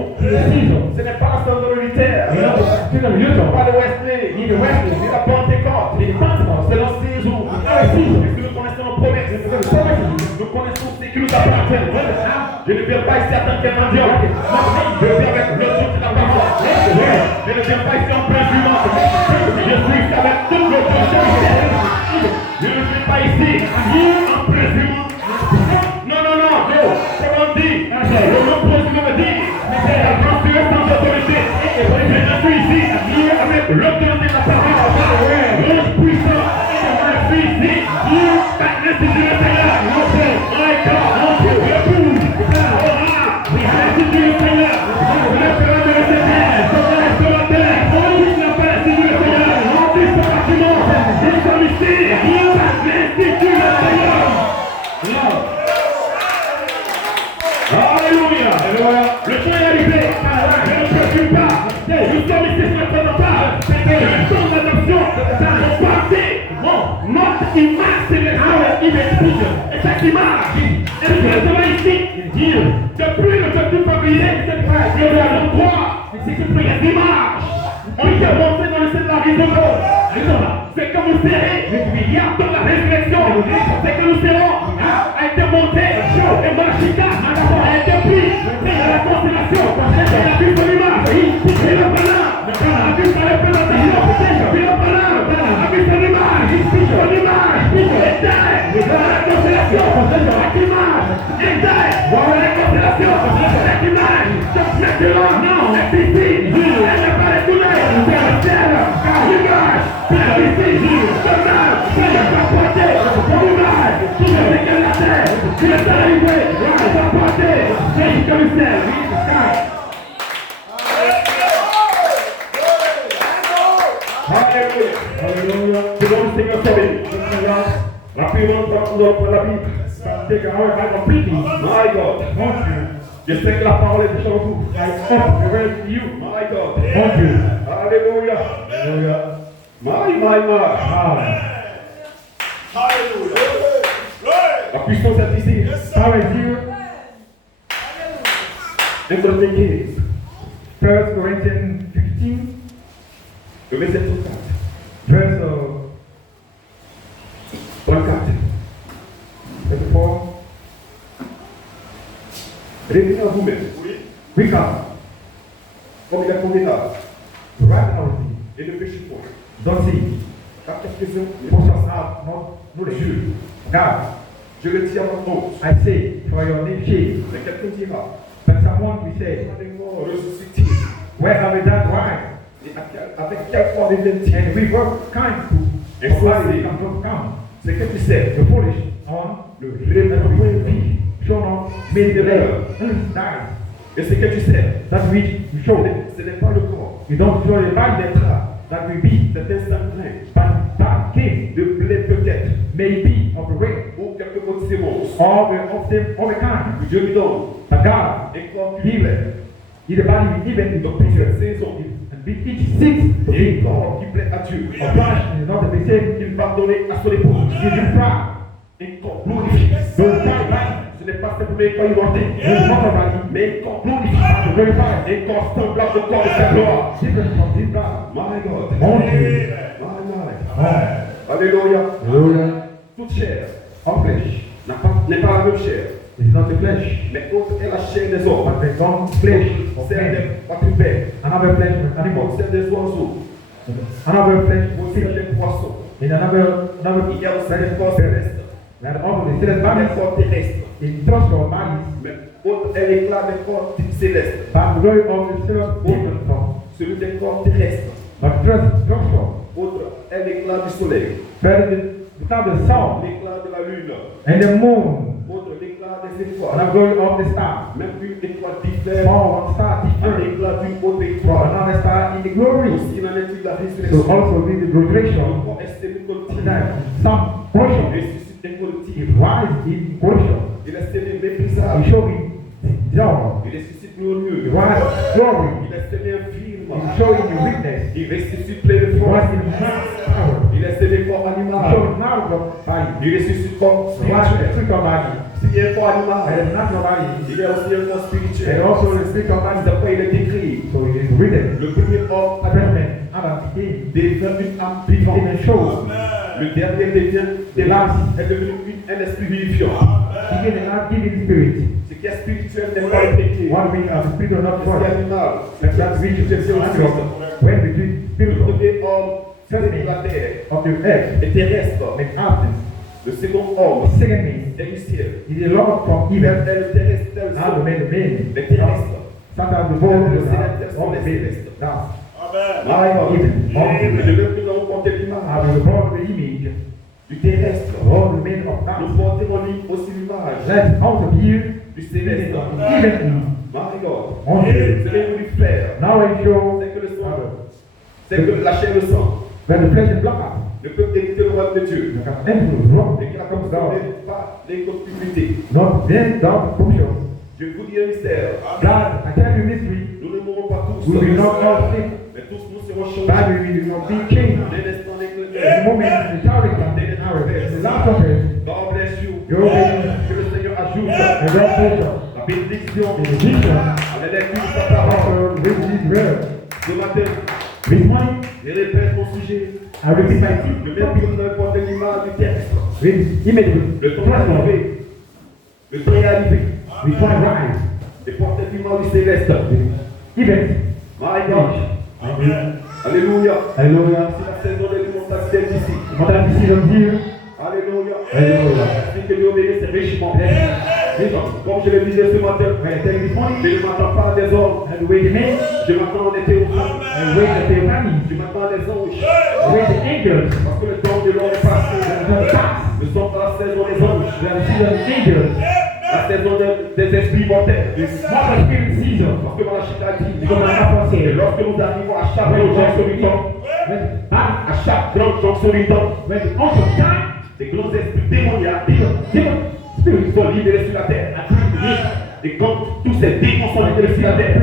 Ce n'est pas la saison de l'unitaire. Pas le Wesley. Ni la Pentecôte. C'est la saison. Est-ce que nous connaissons nos promesses? Nous connaissons ce qui nous appartient. Je ne viens pas ici en tant qu'un mendiant. Je viens avec le Dieu de la parole. Je ne viens pas ici en présumant. Je suis ici avec toute l'autorité. Je ne viens pas ici en présumant. Comment dit? Le nom président me dit, c'est la grandeur sans autorité. Je suis ici avec l'autorité de la parole. L'ange puissant, je suis ici avec l'institut du Seigneur. My God, le bouge, l'institut du Seigneur, le frère de l'éternel, ce matin, il n'a pas l'institut du Seigneur, remplis ce bâtiment, nous sommes ici, l'institut du Seigneur. Alléluia. Le temps est arrivé. Je ne préoccupe pas. Nous sommes ici sur le temps. Le temps d'adoption. Mon parti. Notre image céleste identique. Et cette image est présente ici. Depuis le 7 février, nous avons droit. C'est que les images On est monté dans le ciel de la résolution. C'est que vous serez dans la résurrection. C'est que nous serons a été monté. Et Malachika a été pris. C'est la constellation. C'est la vue de l'image. Et le blanc. La vue par le blanc. Et le blanc. La vue de l'image. Son image. Était la constellation. Cette image. Était la constellation. Cette image. Maintenant, est ici. Elle n'est pas retournée. C'est le ciel. L'image. C'est ici. Demain. Elle n'est pas portée. L'image. C'est que la terre. Elle est arrivée. Elle n'est pas portée. C'est que le ciel. Alléluia. C'est bon, Seigneur, sauvé. La puissance de la Bible. My God. Je sais que la parole est déjà en vous. My God. Alléluia. My. La puissance est ici. Power is here. 1 Corinthiens 15. 1 Corinthians 15, Le verset 34. verse 34. 34. Revenez à vous-même. We come Comme il est convenable. right out of Et ne péchez point. Don't see. Car quelques-uns Push ne us out, not knowledge. God, Je le dis à votre honte. I say, for your name's sake. Mais quelqu'un dira, But someone will say, les morts ressuscités. where have we done right? Et avec quelle foi reviennent-ils? And we were kind to Et ça, somebody c'est- come. C'est que tu sais, The foolish on le that vrai we point be shown on made the lay. Died. Et c'est que tu sais, That which you show. ce n'est pas le corps. You don't show the body that will be. C'est un certain But that came de blé peut-être, maybe of the rain. ou quelque autre sémence. All the kind. Que Dieu lui donne But God, un corps qui He plaît. the body will even Donc pour cette saison, and be each six to et un be. corps qui plaît à Dieu. A flesh is not the same. Il va donner à son épouse It is proud. un corps glorifié. Don't try body. Ce n'est pas simplement un corps immortel, It's not a body. mais un corps glorifié. To glorify. Un corps semblable au corps de sa gloire. Different from this body. My God. Only. My. Alléluia. Hallelujah. Toute chair Of flesh. n'est pas la même chair, It's not the flesh. mais autre est la chair des hommes. But the one flesh of Celle man. des quadrupèdes, Another flesh of animals. celle des oiseaux, Another flesh of celle fish. des poissons. In another Il y a aussi flesh des of corps birds. terrestres, And also the celestial des bodies. corps terrestres. In terrestrial bodies. Mais autre est l'éclat des corps célestes, But the glory of the celestial different from. celui des corps terrestres. But terrestrial. Autre est l'éclat du soleil, But without the sun l'éclat de la lune, and the moon. autre l'éclat des And the étoiles. glory of the stars. Même une étoile diffère Small one star à different l'éclat d'une autre from étoile. another star in the glory. Aussi, il en est-il de la So résurrection. also with the Le resurrection, corps est semi-continu, that some portion ressuscite incorruptible. is rise in portion. Il est semi He méprisable. showing down. Il ressuscite glorieux. Rise glory. Il est semi infirme. He showing the weakness. Il ressuscite plein de force. Rise in power. Il est semi corps He animal. showing natural body. Il ressuscite corps Rise spirituel. spiritual body. S'il y a un corps And animal, natural body. il y a aussi un corps And spirituel. also the spiritual body. C'est pourquoi il est écrit. So it is written. Le premier homme First man, Adam became devient une âme vivante. and shows. Le dernier devient The last est devenu un esprit vivifiant. begin an ungiven spirit. Ce qui est spirituel n'est pas écrit. One week as a spiritual not Ce qui est force. animal, That's that which is animal. When between Le spiritual premier homme sur la terre of the earth est terrestre. and absence. Le second homme The second man est du ciel. is the Lord from Il est evil. le terrestre, tel Now the son. man, Les terrestres. sometimes the bone of the down. De l'œuvre que nous avons porté I l'image will born the image. du terrestre. All the men of Nous God. portons aussi l'image Let out of here du céleste. even My God. on Ce here. que voulu faire, Now I show c'est que le sang, c'est que la chair et le sang when the flesh is blocked up. ne peuvent éviter le royaume de Dieu. You can enter wrong. Et qu'il a Comes commencé down. pas l'incontinuité. Not then down function. Je vous dis un mystère. God, I tell you mystery. Nous ne mourrons pas tous. We will not all sleep. Mais tous nous serons changés. But we will not be changed. D'un instant The d'incrédulité. moment the shouting hour, the last of it, God bless you. Your blessing. Que le Seigneur ajoute and that portion, la bénédiction the vision, à la lecture de sa parole. also with this word, Ce matin, This morning, Je répète mon sujet. I repeat my Je mets pour n'importe l'image du texte. immediately. Le temps est arrivé. Le temps est arrivé. We try rise. Et porter l'image du céleste. Event. My God. Alléluia. Hallelujah. C'est la saison des démonstrations d'ici. What I decision here. Alléluia. Alléluia. Merci que Dieu bénisse richement. Comme je le disais ce matin, When I tell you this morning, je ne m'attends pas à des hommes. and the way the men, Je m'attends à des théophanies. and the way the Theophanies, Je m'attends à des anges. the way the angels, Parce que le temps de l'homme est passé. the past, Nous sommes dans la saison des anges. we are the season of angels, La saison des esprits mortels. not the spirit season. Parce que Malachie a dit, Because my papa et said, lorsque nous arrivons à chaque when grand jonction du temps, back, à chaque grande jonction du temps, when the also time, des grands esprits démoniaques demon spirits sont libérés sur la terre. are trying to get Et quand tous ces démons sont libérés sur la terre,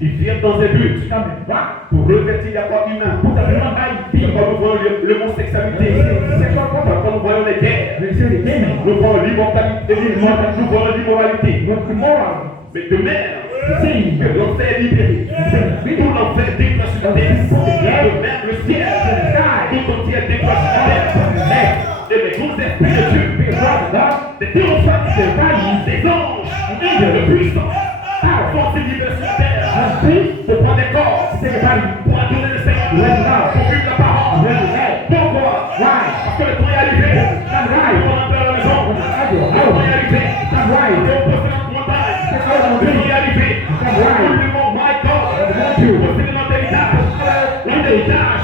ils viennent dans un but coming back, pour revêtir la foi humaine. put the human eye C'est being. quand nous voyons l'homosexualité, c'est quand nous voyons les guerres, We see the demon, nous voyons l'immortalité, nous voyons l'immoralité. not immoral, Mais de même sin, que l'enfer est libéré, tout l'enfer décroche sur la terre. De même le ciel, tout entier décroche sur la terre. Et les grands esprits de Dieu, des théophanes, des anges, de puissance, sont libérés sur la terre. Pour prendre des corps, pour adorer le Seigneur, pour vivre la parole. Pourquoi? Parce que le temps est arrivé. On va entrer à la maison. Le temps est arrivé. On va poser notre montagne. Le temps est arrivé. Tout le monde, my God, posséder notre héritage. Notre héritage.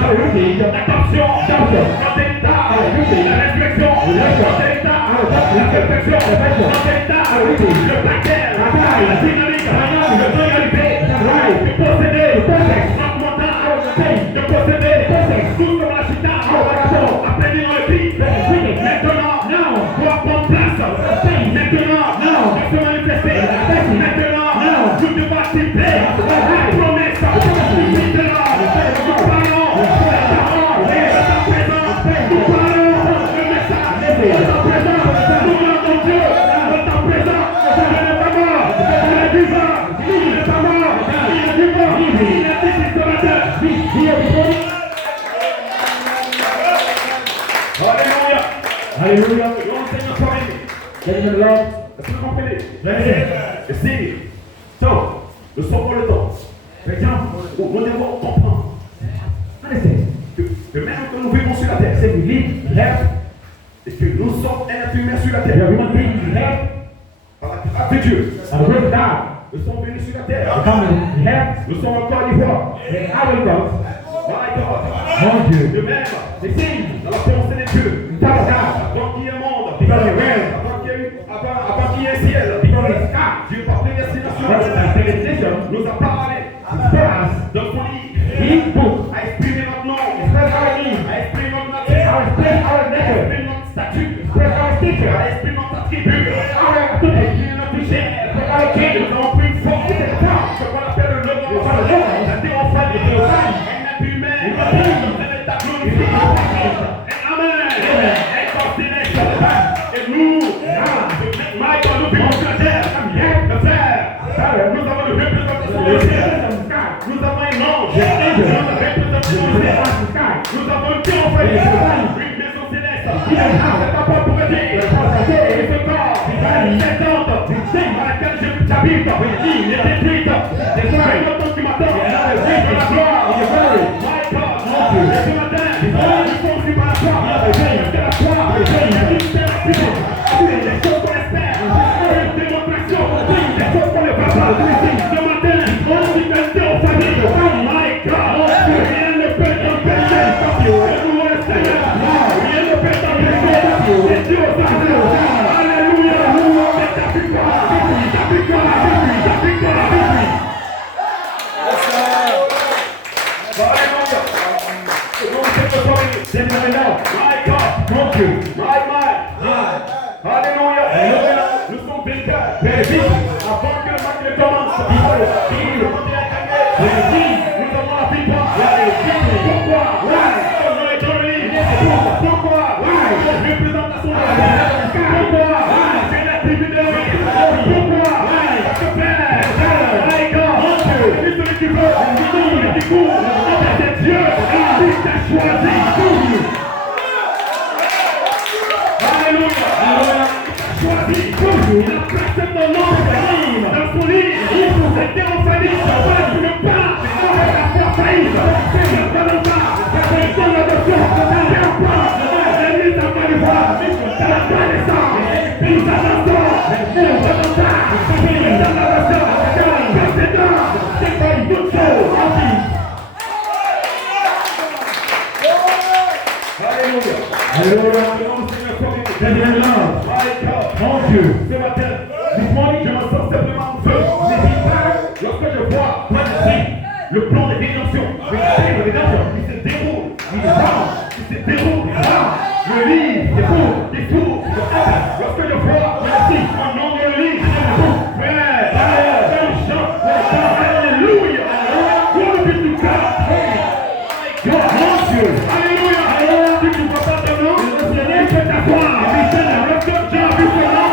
L'attention. Notre héritage. La résurrection. Notre héritage. La perfection. Notre héritage. Le baptême. La dynamique. Le temps est arrivé. De posséder notre montagne. De posséder tout comme la chita. Appelez dans le pays. Maintenant, doit prendre place. Maintenant, doit se manifester. Maintenant, nous devons accepter la promesse. Maintenant, nous parlons de ta parole, de ta présence. Nous parlons le message de ta présence. Nous parlons Dieu de ta présence. Il n'est pas mort, il est vivant. Il n'est pas mort, il est vivant. Il est ici ce matin. Alléluia. hallelujah, L'enseignant soit aimé. getting the Lord, Est-ce que vous comprenez? let's Et si, donc, nous sommes pour le temps. for example, Nous devons comprendre understand, que même que nous vivons sur la terre, say we live in heaven, et que nous sommes un être humain sur la we are terre, human beings in heaven, par la grâce de Dieu, and the word of God, nous sommes venus sur la we terre. come in heaven, Nous sommes en Côte d'Ivoire. and our God, My God. mon Dieu, De même, the same, dans la pensée de Dieu, we tell God, avant qu'il y ait un monde, because the realm, avant qu'il y ait un ciel, because the sky, Dieu par what prédestination the civilization, nous a parlé us, dans son livre, his book, a exprimé notre nom, express our needs, a exprimé notre nature, our express our a nature, exprimé notre statut, express our stature, a exprimé notre attribut, our a activity, exprimé notre chair, nous avons pris une forme, ce qu'on appelle le logos, la théophanie, un être humain, un état glorifié. Amen. Et comme céleste. Et nous, Michael, nous vivons sur la terre. Le frère, nous avons une représentation de ciel. Nous avons un ange. Nous avons une représentation de ciel. Nous avons une théophanie, une maison céleste. C'est ta porte pour aider. Et ce corps, cette tente dans laquelle j'habite, il est détruite. Et ce matin qui m'attend, dans la gloire, Michael, et ce matin, nous sommes aussi par la foi. Parce que la foi, c'est la puissance. Des choses qu'on espère, des démonstrations, des choses qu'on ne voit pas. Ce matin, on dit que théophanie, my God, rien ne peut t'empêcher. Et nous le Seigneur, rien ne peut t'empêcher. Et Dieu t'aime. Alléluia. C'est ta victoire. Ta victoire. Ta victoire. Alléluia. Et nous sommes my God, mon Dieu, my mind. Alléluia. Nous sommes vainqueurs. Avant que le match ne commence, nous avons la victoire. Pourquoi? On est dans le livre. Pourquoi? Représentation de la terre. Pourquoi? C'est la tribu de pourquoi? Parce que Père, my God, c'est celui qui veut, celui qui court, lit. Il a placé mon nom dans son lit. C'est théophanie. Voilà, tu ne parles. Avec la foi faillible. C'est le volontaire. C'est ton adoption. C'est un pas. L'église a pas de foi. C'est la foi des sangs. Nous avançons. Nous avançons. Nous avançons. C'est là. C'est pas une toute chose. Alléluia. Mon Dieu, ce matin, je me sens simplement en feu. Lorsque je vois le plan de rédemption, il se déroule, il se déroule, le livre, il s'ouvre, lorsque je vois, mon nom de le livre, frère, alléluia, gloire be to God. Mon Dieu, alléluia, si tu ne vois pas ton nom, je vais t'asseoir, lorsque j'ai vu ton nom,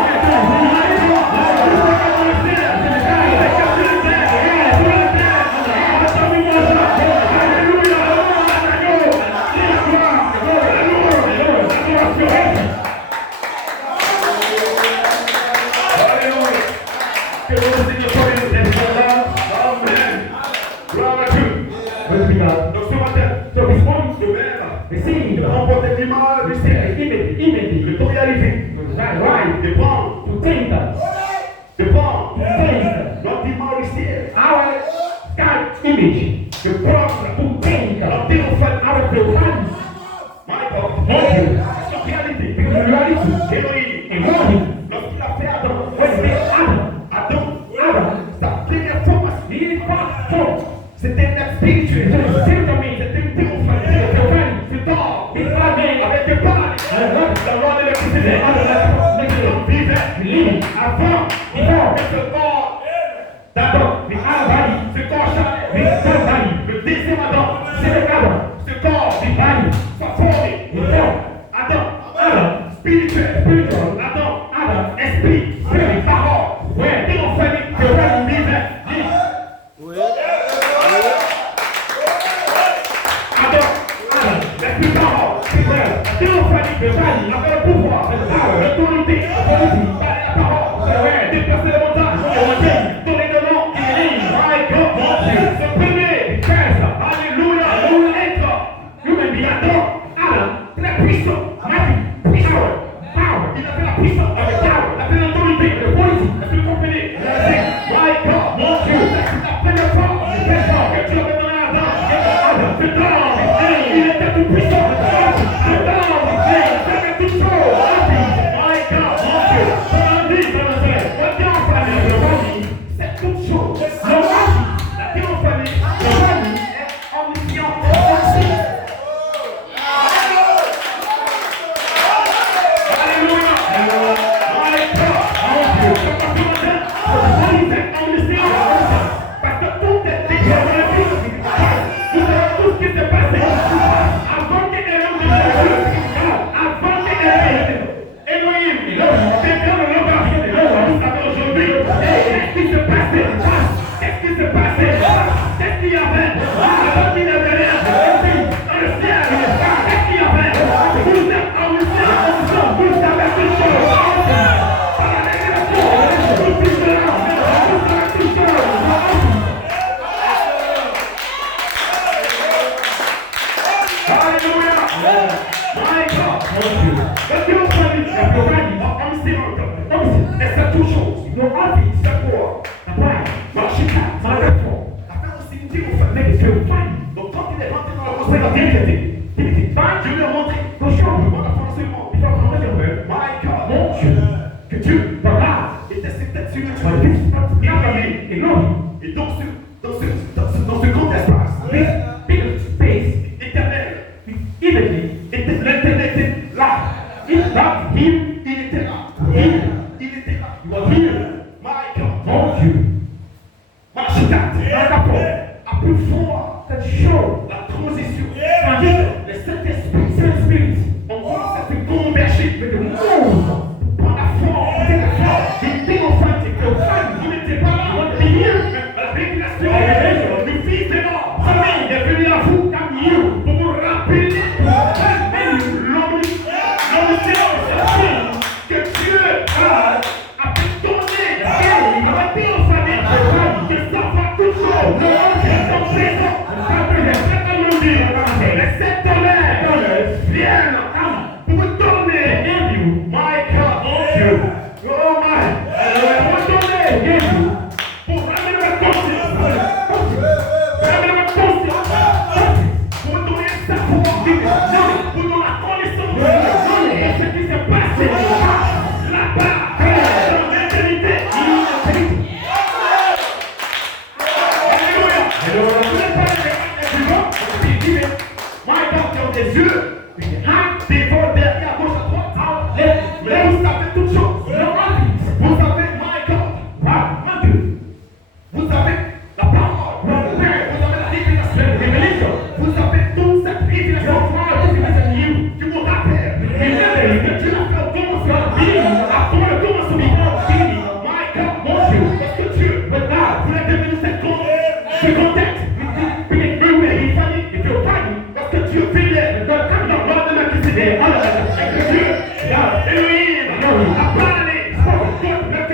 Que Dieu a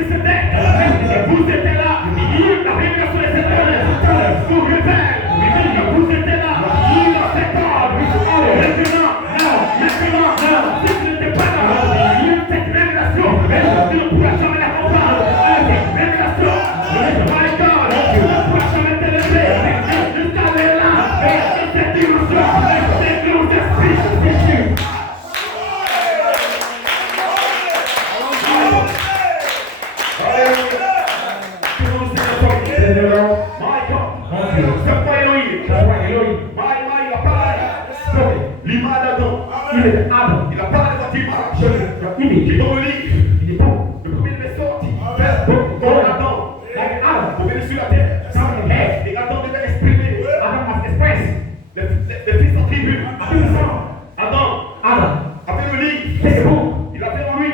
Melchizedek. Vous étiez là. La révélation de cet homme vous révèle. Vous étiez là. Dans cet ordre. Maintenant, si tu n'étais pas là, cette révélation, tu ne pourras jamais la comprendre. Cette révélation, my God, tu ne pourras jamais t'élever jusqu'à aller là, dans cette dimension, c'est que nous esprit, Jésus. Il a parlé quand il marche. Il est dans le livre. Il est bon. Le premier devait sortir. Comme Adam. Pour venir sur la terre. Et Adam devait exprimer. Les fils en tribu. Adam avait le livre. Il avait en lui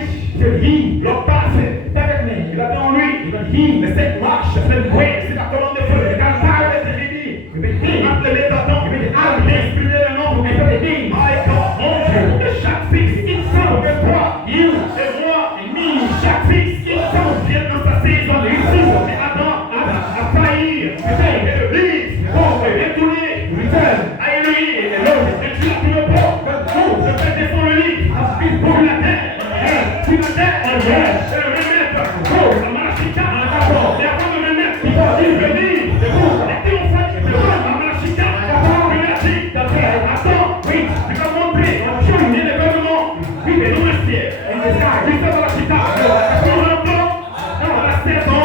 l'homme parfait. Il avait en lui les 7 marches. C'est la colonne de feu. Quand Paul était réuni, appelé d'Adam. Il a exprimé le nom. De chaque fils, il semble que toi, il et moi, chaque fils, il semble vient dans sa saison. Et Adam a failli. Et le livre est retourné à Élohim. Et tu l'as pris le pot. Je fais descendre le livre pour la terre. Et le remettre à Malachika. Et avant de remettre le livre, et triomphalique à Malachika. Attends, oui, tu vas montrer un événement. Oui, mais non, le ciel. Oui, ça va la chita. Pour longtemps, dans la saison.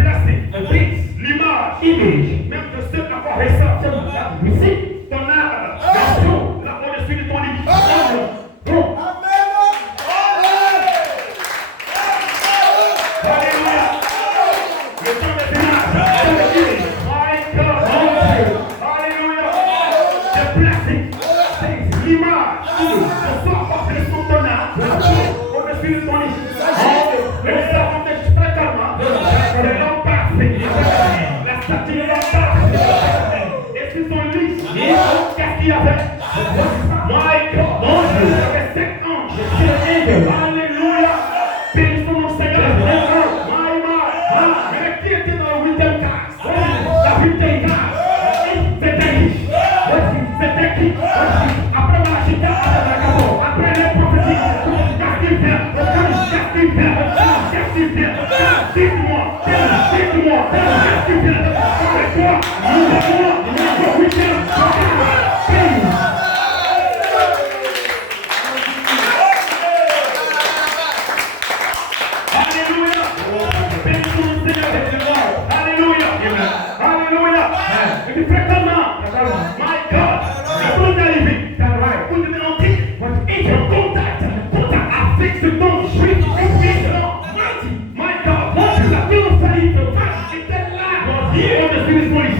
déplacer l'image, même de ceux qui ont fait ça. Ton arbre, là au-dessus de ton lit. Alléluia. Le temps de démarrage. My God. Alléluia. Déplacer l'image de soi portée sur ton arbre au-dessus de ton lit. Le savon de très calmement. Le l'homme parfait. La statue de l'homme parfait. Et sur son lit, qu'est-ce qu'il a fait? My God. Il y avait 7 anges. Alléluia. Béni son nom, Seigneur. Mais qui était dans le 8e case? La 8e case. C'était qui? C'était qui? Après la chita, après les prophéties, qu'est-ce qu'il fait? Qu'est-ce qu'il fait? Qu'est-ce qu'il fait? Dites-moi, qu'est-ce qu'il fait? Avec toi, le 8e case. Et puis fréquemment, my God, le monde arrivé, vous devez entrer, votre contact avec ce don juif, my God, la théophanie était là, au-dessus de son lit.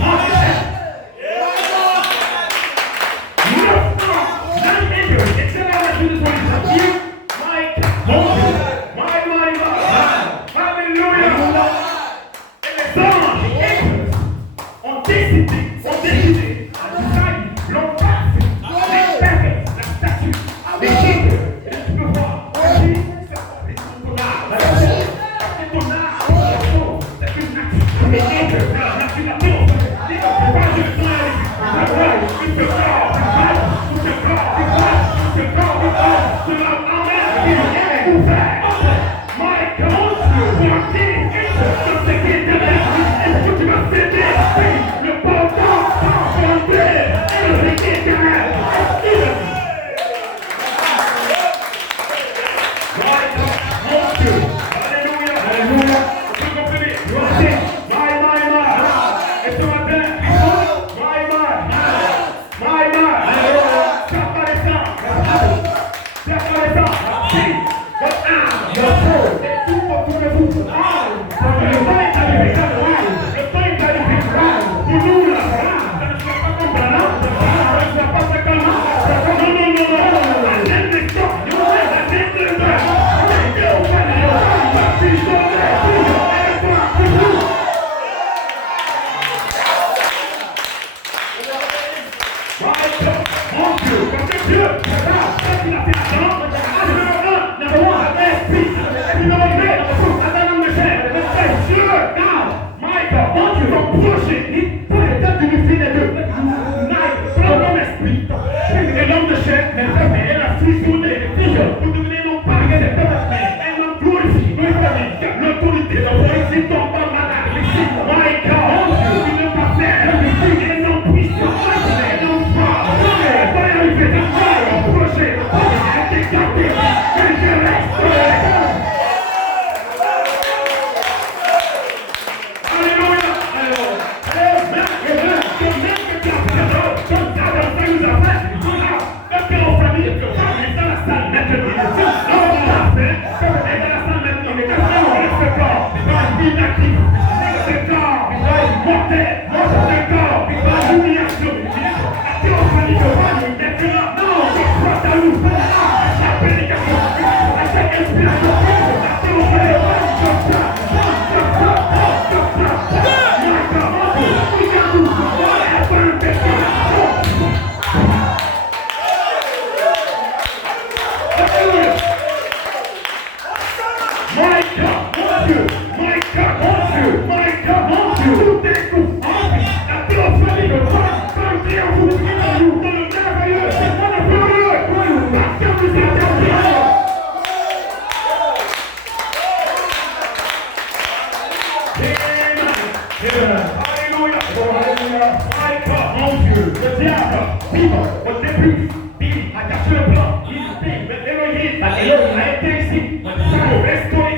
A été ici pour restaurer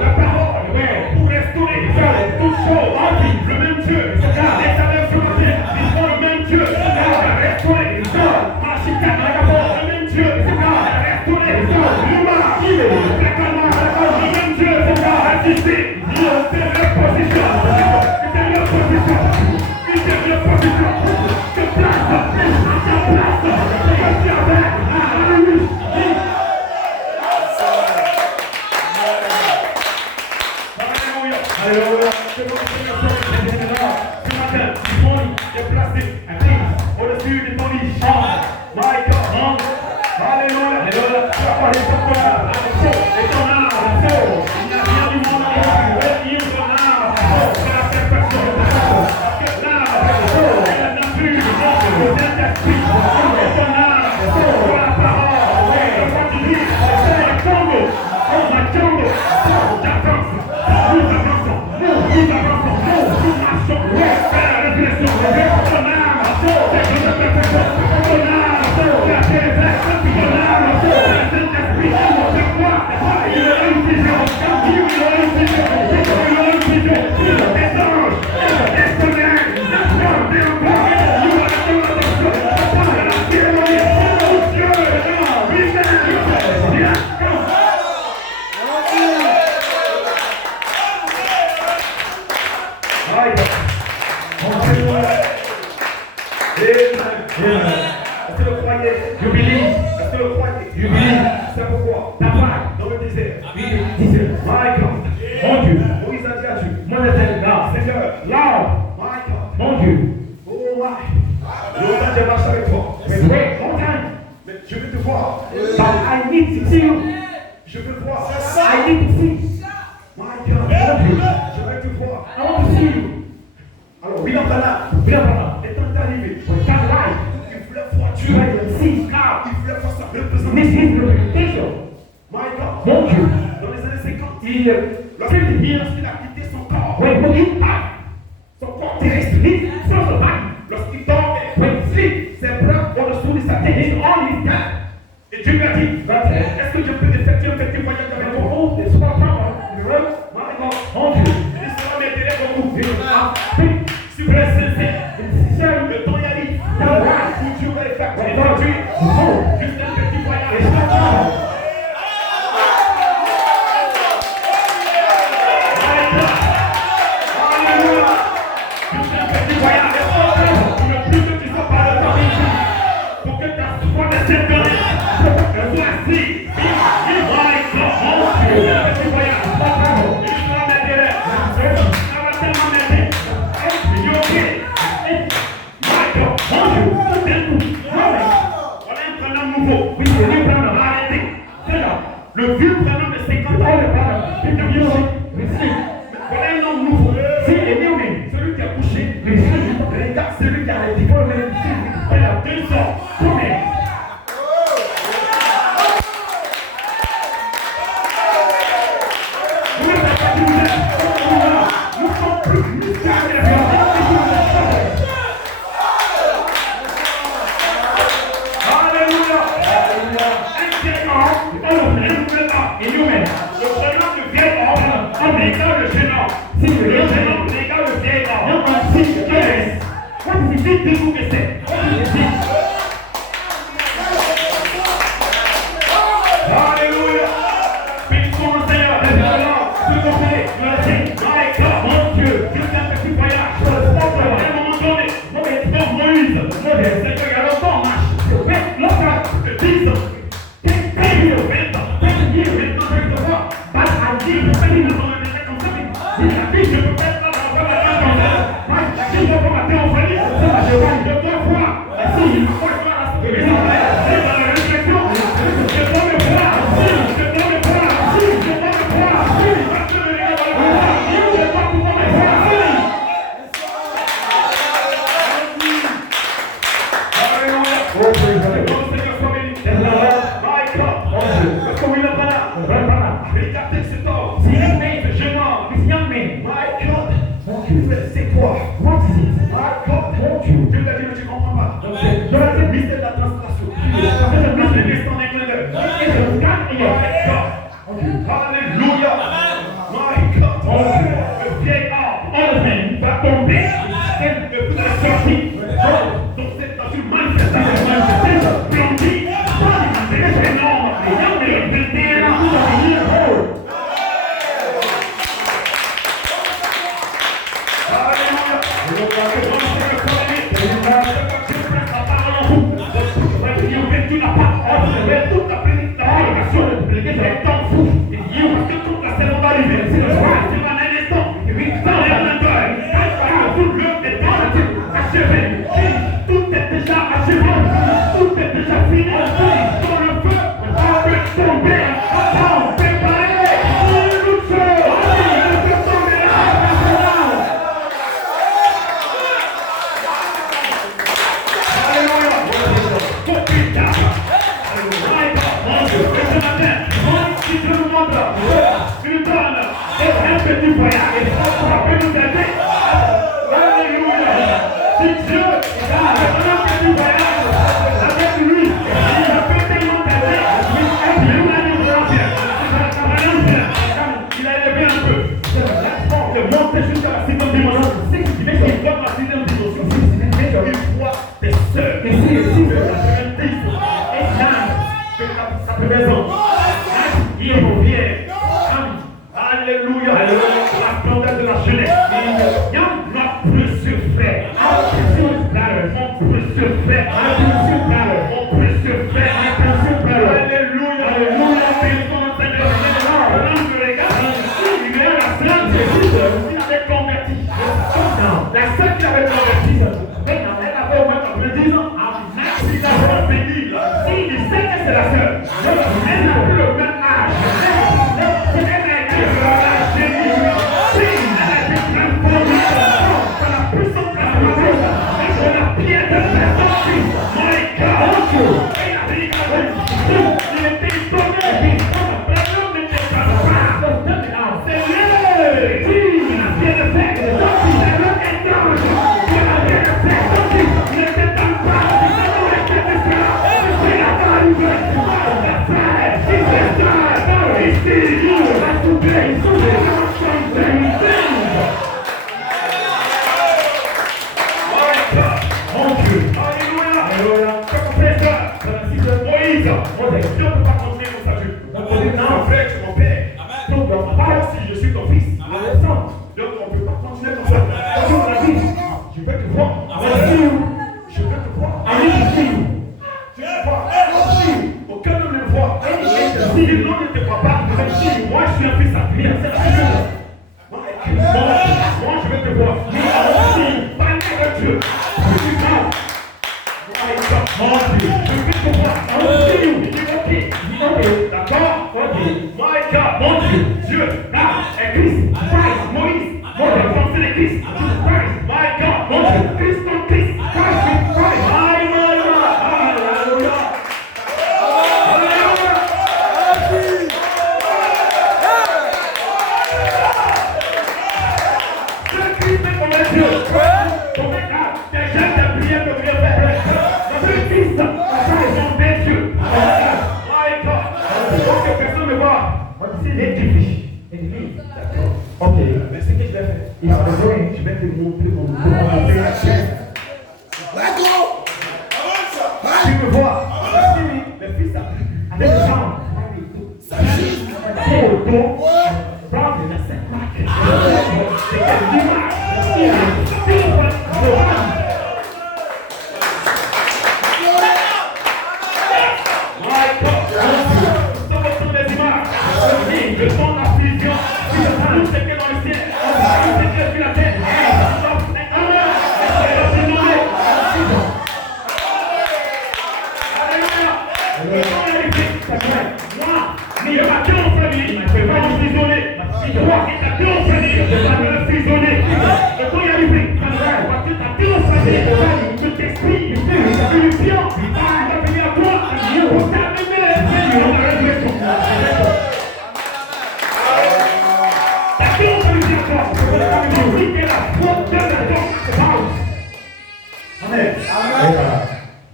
la parole, pour restaurer Parce que toute la saison va arriver. C'est le soir, c'est dans un instant. Et puis, dans un instant, Ça peut nous aider. Alléluia. Si Dieu, maintenant que tu voyages avec lui, il peut tellement t'aider. Il a élevé un peu. De monter jusqu'à la sixième dimension. Mais il voit la sixième dimension. Il voit tes soeurs. Et si la ça peut raison. Il revient. Alléluia. La splendeur de la jeunesse. Il y en a plus sur frère. On peut se faire. On peut se faire. Alléluia. Alléluia. Il est la seule qui avait converti. La seule qui avait converti. Elle avait au moins 10 ans. Il a béni. Il sait que c'est la seule. Elle n'a plus le même âge. Elle a été relâchée. Elle a été transformée par la puissance de la parole. Et la pierre de Saint-Esprit. My God. Il était étonné. L'homme n'était pas froid. C'est lui. La pierre de Saint-Esprit. C'est l'homme étrange. C'est la pierre de Saint-Esprit. Il était en bas.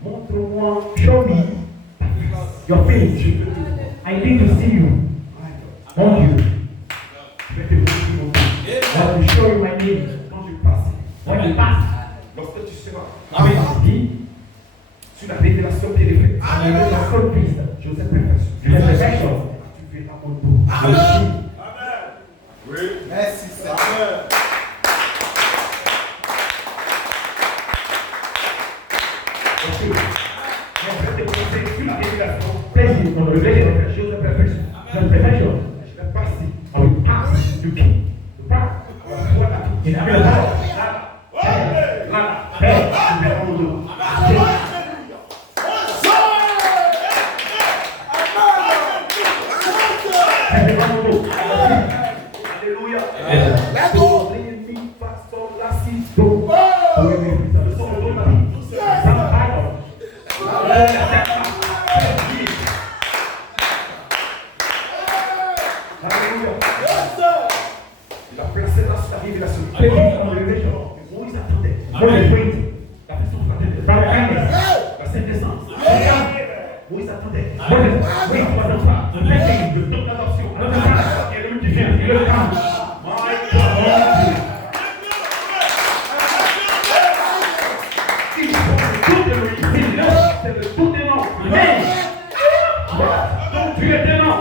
Montre-moi, show me your face. I need to see you. Mon Dieu. Je vais te montrer mon Dieu. I will show you my name. Quand je passe. When you pass. Lorsque tu seras investi sur la révélation qui est faite. La révélation de Christ. Joseph Perfection. Joseph Perfection. Tu verras mon Dieu. Amen. Oui. Merci Seigneur. Plaisir, on le fait quelque chose de perfection. De perfection. Je vais passer. On le passe du qui. Le pas. Voilà. Il a mis le pas. Là. Là. Tu verras mon dos. Alléluia. La do. Ré, mi, fa, sol, la, si, do. Moïse, la puissance fraternelle, la sainte essence. Moïse attendait. Moïse, troisième fois, le temps d'adoption. Et le qui vient, et le calme. C'est le tout des noms. Mais, donc tu es des noms.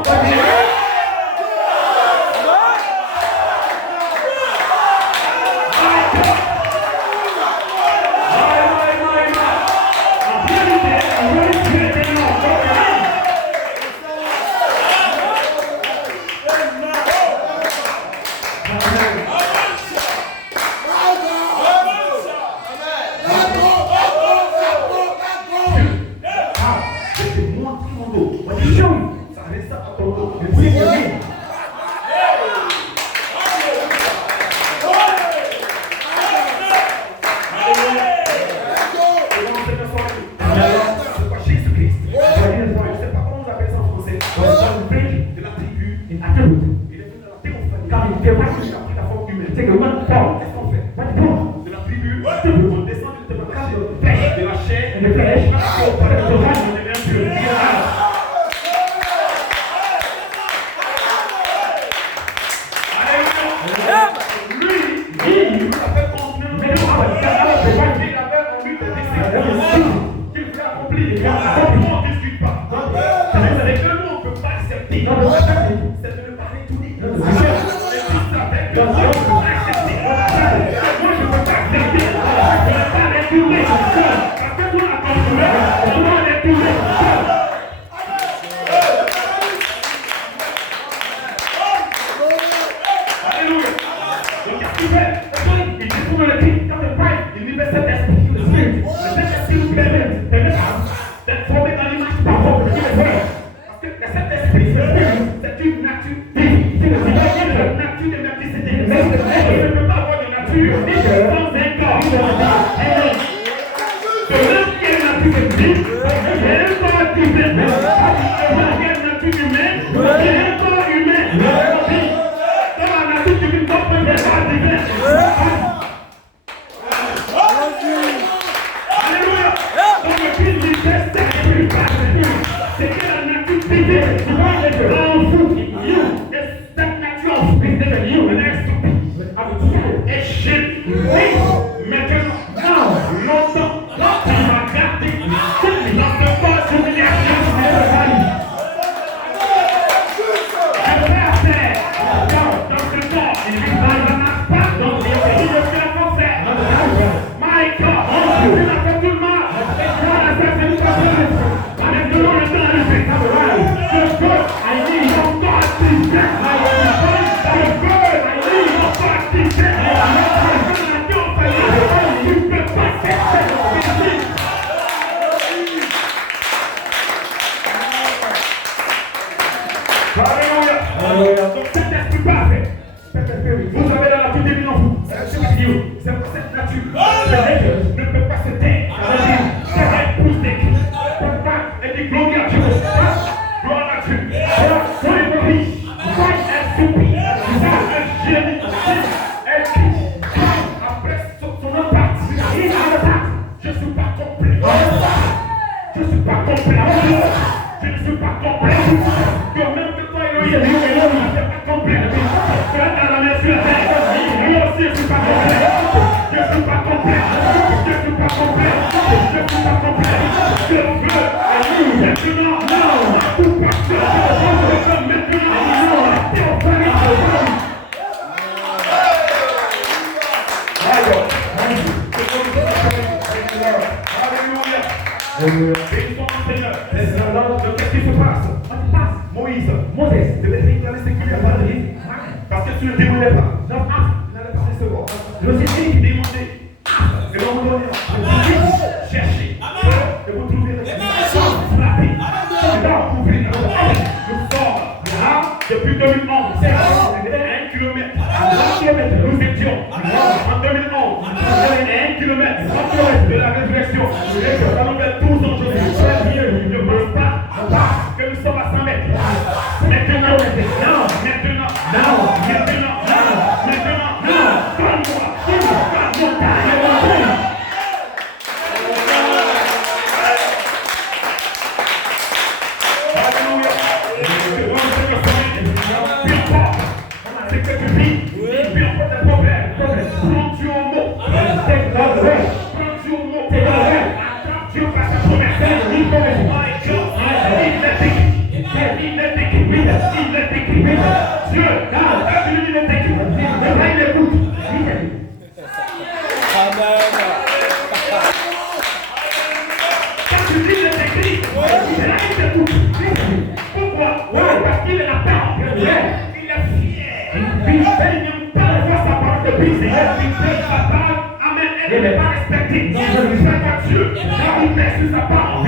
Qu'est-ce qui se passe? Moïse devait réclamer ses cuillères à l'île parce que tu ne démoulais pas. Donc, il n'allait pas recevoir. Le Seigneur qui demandait, et l'on vous donnera. Cherchez, et vous trouverez. Frappez, et là, vous ouvrez. Nous sommes là depuis 2011. C'est 1 kilomètre. Nous étions en 2011 à 1 kilomètre de la résurrection. Et ça nous fait 12 ans aujourd'hui. Il ne pense pas que nous sommes à 100 mètres. Maintenant, donne-moi, Quand tu lis les écrits, il a été tout. Pourquoi? Parce qu'il est la parole de Dieu. Il est fier. Il n'aime pas voir sa parole de brise. Il fait sa parole. Amen. Elle n'est pas respectée. Donc je lui fais à Dieu. Il met sur sa parole.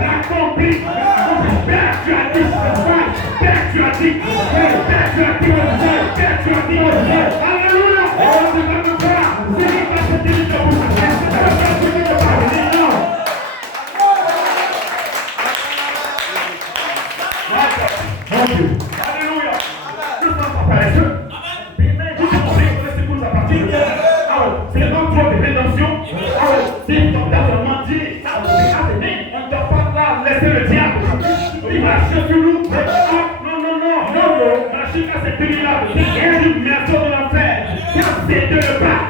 L'accomplit. Père, tu as dit. Père, tu as dit. Père, tu as dit. Père, tu as dit. Alléluia. On ne va me voir. C'est pas ce que tu as dit. Alléluia. Je ne pense pas paresseux. C'est donc toi de rédemption. Si ton père mentit, on ne doit pas laisser le diable. Il marche sur nous. Non. Marcher à cette pays-là. Et une maison de l'enfer. C'est de le bas.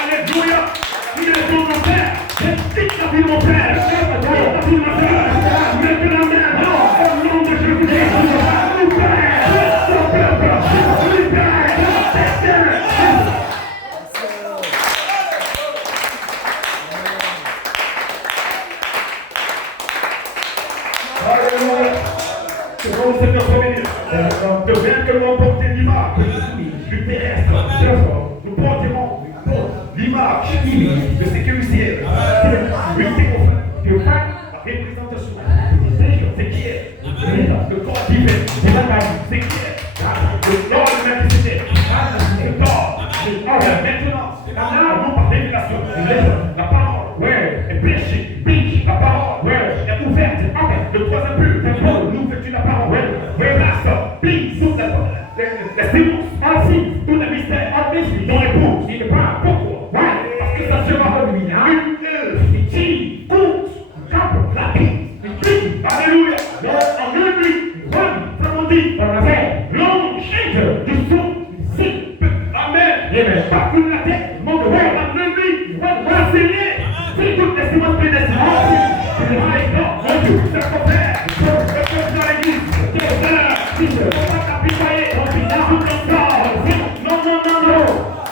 Alléluia. Il est ton père. C'est ta vie, mon père. Ta vie, ma soeur. Maintenant, au nom de Jésus-Christ. De rien que l'on porte l'image du terrestre, nous porterons l'image de ce que le ciel. Une théophane, la représentation, c'est qui est le corps divin, c'est qui est le corps de Melchizedek, le corps. Maintenant, non par révélation, la parole est péché, la parole est ouverte, le troisième but, nous vêtus la parole, les silence, ainsi, tous les mystères, dont l'épouse, il ne parle pourquoi? Parce que ça sera une œuvre qui compte la vie. Alléluia. En une nuit, vraiment dit, l'ange du son, amen. Parce que la tête, mon en une nuit, enseigner, c'est toutes les semences prédestinées. C'est le contraire, le peuple de l'église, on va t'apitoyer. Non,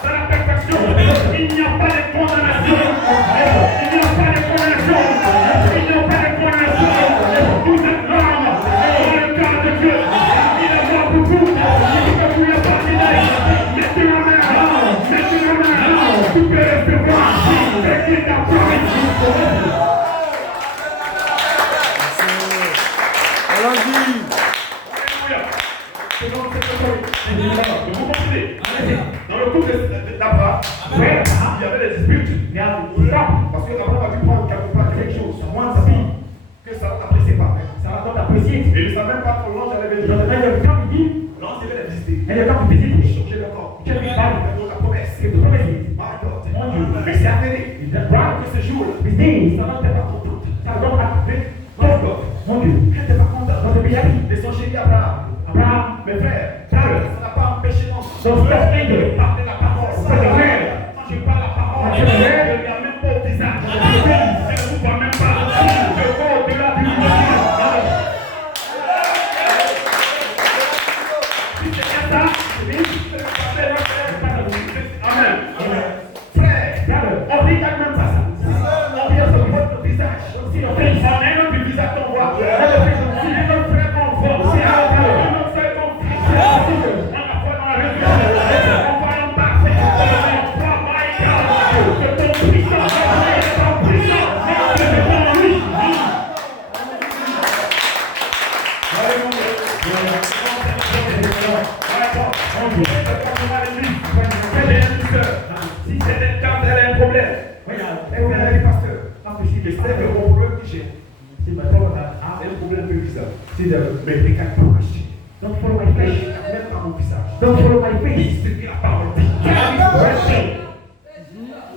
c'est la perfection. Il n'y a pas de condamnation. Il n'y a pas de condamnation. Il n'y a pas de condamnation. Vous êtes l'homme dans le cœur de Dieu. Il est mort pour vous. Il ne vous a pas dit. Mettez la main. Tu peux recevoir. C'est qui t'a promis. Vous comprenez? Dans le couple d'Abraham, il y avait des disputes. Parce que Abraham a dû prendre quelque chose. Que ça n'appréciait pas. Et il ne savait même pas que l'ange allait venir. L'ange devait les visiter. Il changeait d'accord. Il avait la promesse. Mon Dieu. Mais c'est avéré. Que ce jour-là, ça n'était pas content. Mon Dieu. Elle n'était pas contente. Ils sont chez Abraham. Mes frères, ça n'a pas empêché de parler la parole. Quand je parle la parole, je ne regarde même pas au visage. Je ne vous vois même pas. Je vois au-delà du visage. Si c'est comme ça, amen. Frère, on regarde même pas ça. On regarde sur votre visage. Si on est notre visage qu'on voit. Si notre frère qu'on voit. Si notre frère qu'on voit. Si c'est le temps, elle a un problème. Elle vient avec le pasteur. Je sais que mon problème que j'ai, c'est un problème de visage. Mais regarde pas ma chair. Don't follow my face. Même pas mon visage. Don't follow my face. C'est ce que la parole dit.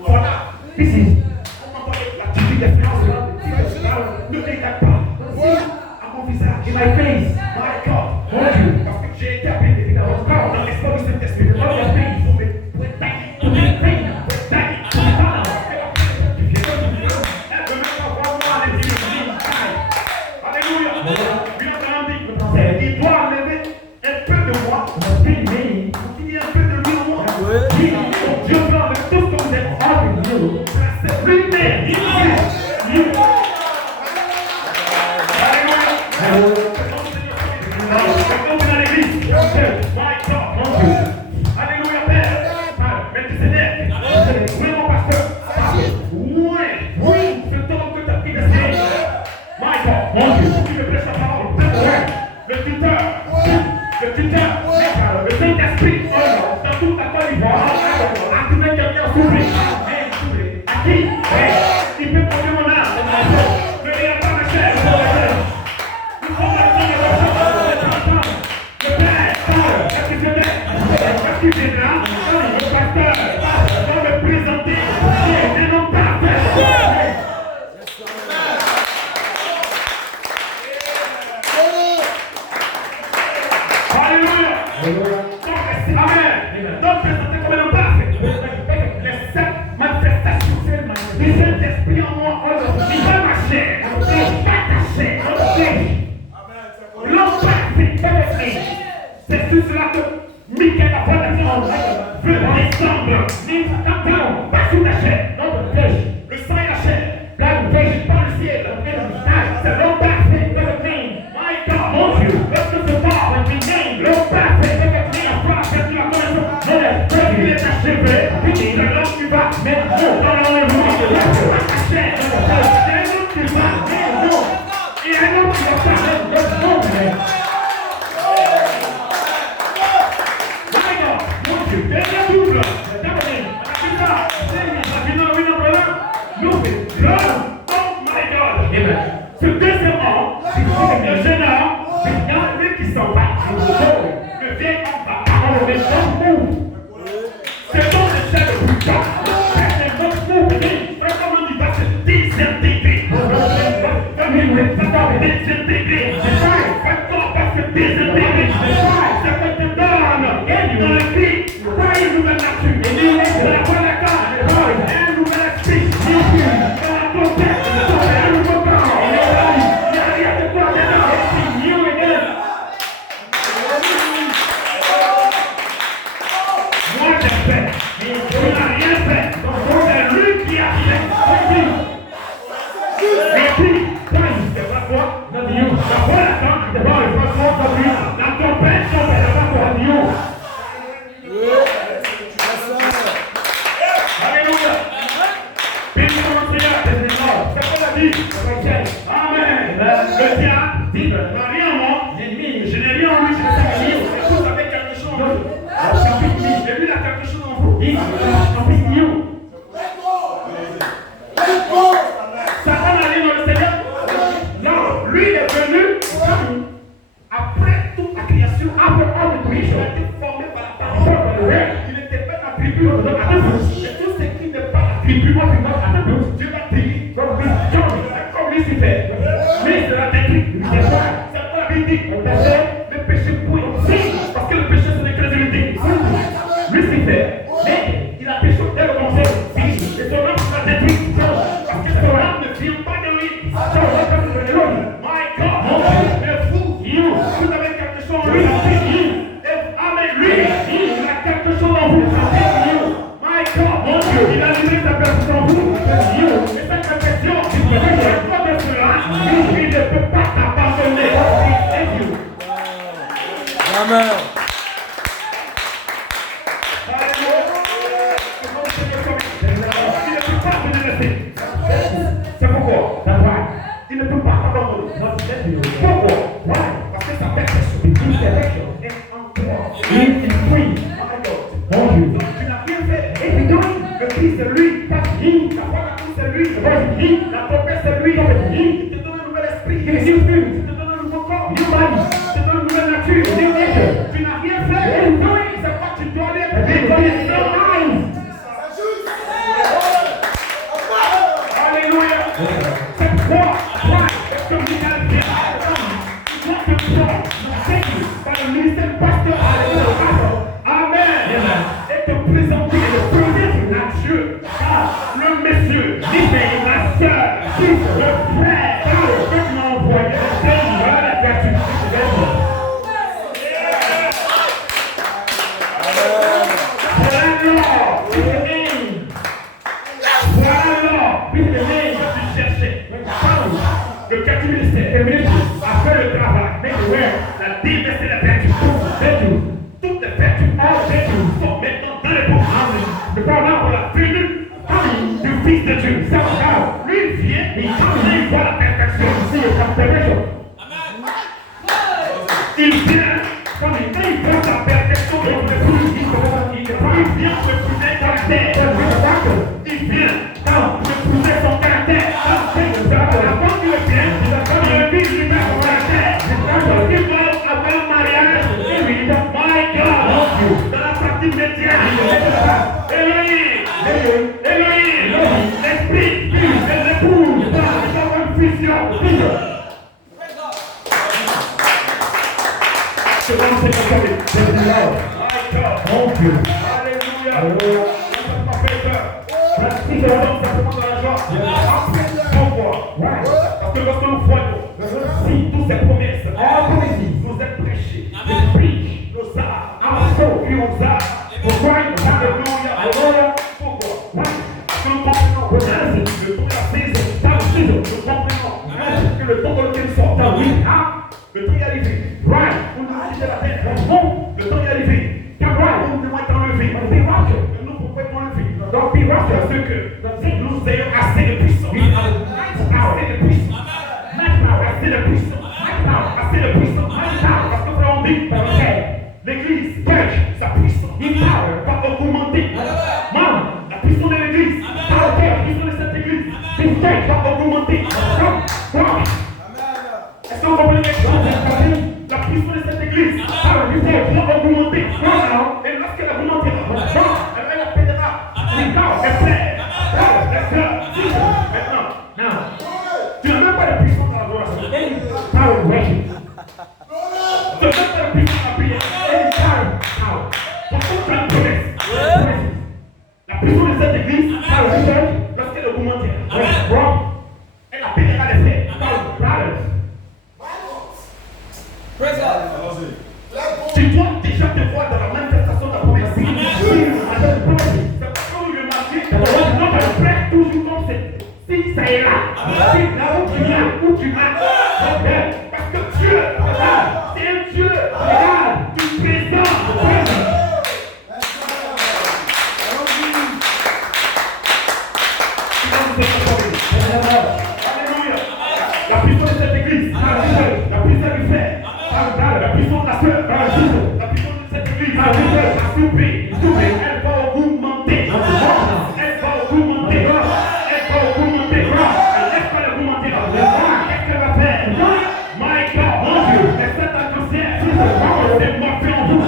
Voilà. This is. On entend l'attitude des phrases. Ne regarde pas. À mon visage. In my face. My God. Parce que j'ai été appelé dans l'espoir du Saint-Esprit. Il doit enlever un peu de moi. Il y a un peu de lui en moi. Dieu parle de tout ce que vous êtes. C'est lui-même. Alléluia. Quand vous êtes dans l'église, my God, alléluia, Père. Melchizedek. Oui, mon pasteur. Oui, ce temps que ta fille est. My God, mon Dieu, tu me prêches la parole. Le tuteur, le Saint-Esprit, dans toute la Côte d'Ivoire, a trouvé quelqu'un s'ouvrir. À qui? Il peut prendre mon âme. Ne viens pas ma chair. Nous sommes la fille de la le Père, est-ce que viendra? Le pasteur va me présenter et non pas Alléluia. Amen. Donc présenter comme un parfait. Les 7 manifestations du Saint-Esprit en moi. Il va ma chair. Il va ta chair. L'homme parfait. C'est tout cela que Michael a fait veut descendre. Pas sous ta chair. Le sang et la chair. Pas le ciel. C'est l'homme parfait. My God, mon Dieu. Lorsque ce temps, l'homme parfait. Il est achevé. C'est l'homme qui va mettre dans l'enlèvement. C'est un homme qui va mettre et un homme qui va faire le monde. My God, mon Dieu. Dernier double. Ce deuxièmement, le jeune homme, il y a lui qui s'en va. Le vieil homme va. Le jeune move. C'est donc le chef de puissance. C'est le move. Comment on dit ça? C'est désintégrer. Désintégrer. C'est ça. Parce que désintégrer. Ça peut te donne. Dans le cri, pas une nouvelle nature. C'est la bonne accord. Un nouvel esprit. Dans la tempête. Un nouveau corps. Il n'y a rien de toi dedans. C'est new again. Moi j'ai fait. Tu n'as rien fait. C'est lui qui a fait. Et puis, c'est pas quoi? La voix attend. La tempête, c'est pas quoi? Alléluia. Béni mon Seigneur, c'est ce qu'on a dit. Amen. Le diable dit, je n'ai rien en moi. Je n'ai rien en lui, je n'ai rien en lui. Vous avez quelque chose en vous. J'ai vu là quelque chose en vous. Satan allait dans le Seigneur. Non, lui il est venu après toute la création, après all the creation, il a été formé par la parole. Il n'était pas attribué aux hommes. Et tout ce qui n'est pas attribué, moi, Dieu va prier. Comme Lucifer. Mais c'est la détruite. C'est quoi la Bible dit? Le péché point. Parce que le péché c'est l'incrédulité. Lucifer, mais il a péché dès le commencement. Et son âme sera détruite. Parce que son âme ne vient pas de lui. My God, mon Dieu, le fou, vous avez quelque chose en lui. Amen, lui, il a quelque chose en vous. My God, mon Dieu, il a livré sa personne en vous. Et cette perfection, il ne peut pas t'abandonner. Amen. C'est pourquoi? Il ne peut pas t'abandonner. Pourquoi? Parce que sa perfection est en toi. Il prie. Mon Dieu. Donc tu n'as rien fait. Et puis donc, le Christ c'est lui. La foi c'est lui. La tempête c'est lui. Il te donne un nouvel esprit. Il te donne un nouveau corps. Il te donne une nouvelle nature. Tu n'as rien fait. C'est pas que tu dois être. Alléluia. C'est quoi? Comme dit Michael vient. Il doit te prendre par le ministère pastoral. Amen. Et te présenter le premier nature. Le monsieur, la soeur, le frère, que tu m'as envoyé. La gratuité. C'est là Je parle là pour la venue du Fils de Dieu. Lui vient, il voit la perfection. Il vient, quand il voit sa perfection, il vient épouser son caractère. Il vient épouser son caractère. Avant qu'il vienne, il vise lui son caractère. Parce qu'il va avoir un mariage. My God, dans la partie médiane. Elohim, l'esprit, l'épouse, il va avoir une fusion. C'est bon, c'est comme ça. Mon Dieu. Alléluia. Ça m'a fait peur. Si je donne simplement dans la joie. Pourquoi? Parce que lorsque nous voyons, si toutes ces promesses nous êtes prêchées, nous prêchons nos arts, puis aux arts. Pourquoi? Alléluia. Pourquoi? Parce que nous comprenons le temps de la saison. Nous comprenons que le temps dans lequel nous sommes. Le temps est arrivé. Pour nous quitter la terre. Le temps est arrivé. Pour nous être enlevés. Nous pouvons être enlevés. Parce que nous ayons assez de puissance. Assez de puissance. Assez de puissance. Assez de puissance. Parce que frère, on dit, l'église, sa puissance va augmenter. La puissance de l'église, la puissance de cette église, va augmenter. Est-ce que vous comprenez quelque chose? La puissance de cette église va augmenter. Et lorsqu'elle augmentera, elle appellera les frères. Maintenant, tu n'as même pas de puissance dans l'adoration. Tu n'as même pas de puissance à prier. Pourquoi tu as une promesse? La puissance de cette église, lorsqu'elle augmentera, elle appellera les frères. Tu dois déjà te voir dans la manifestation de la promesse. C'est parce que vous remarquez, notre frère toujours comme c'est. Si ça est là, là où tu vas, parce que Dieu, c'est un Dieu qui présente. Alléluia. La puissance de cette église, la puissance du frère, la puissance de la soeur, la puissance de cette église, a soupé, elle va augmenter. Elle va augmenter. Elle va augmenter. Elle laisse pas l'augmenter. Qu'est-ce qu'elle va faire? My God, mon Dieu, mais cette atmosphère, c'est moi qui en vous.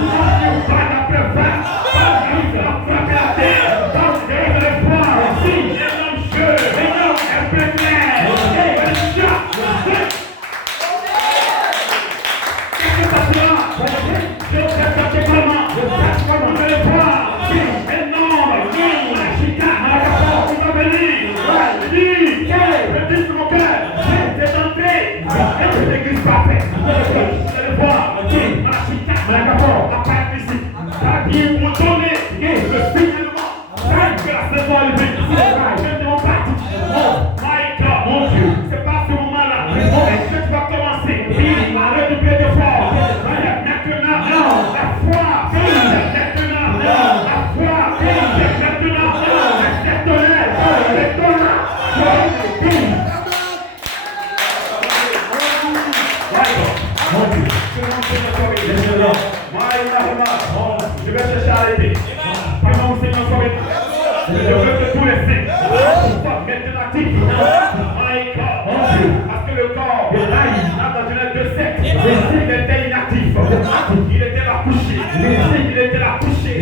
Pas d'après pas. La frappe la terre. Dans le poids. Si, énorme jeu. Énorme, elle peut faire. Qu'est-ce que ça sera? Je vais faire comment? Vous allez voir. Énorme. La chita. On va venir. Le disque de mon cœur. C'est entré. Et l'église parfaite. Vous allez voir. La chita. La paix ici. Ils vont donner le signalement. Que la saison est levée. Je ne m'en pas. My God, mon Dieu. C'est pas ce moment-là. Est-ce que tu vas commencer? Arrête de pied de fort. Maintenant, la foi. Maintenant, la foi. Maintenant, cette tonnerre. Les tonnerres. Mon Dieu. Je vais chercher à arrêter. Que mon Seigneur soit béni. Je veux que tous les saints soient maintenant actifs. My God, mon Dieu. Parce que le corps a dans une de secte. Il était inactif. Il était là couché. Il était là couché.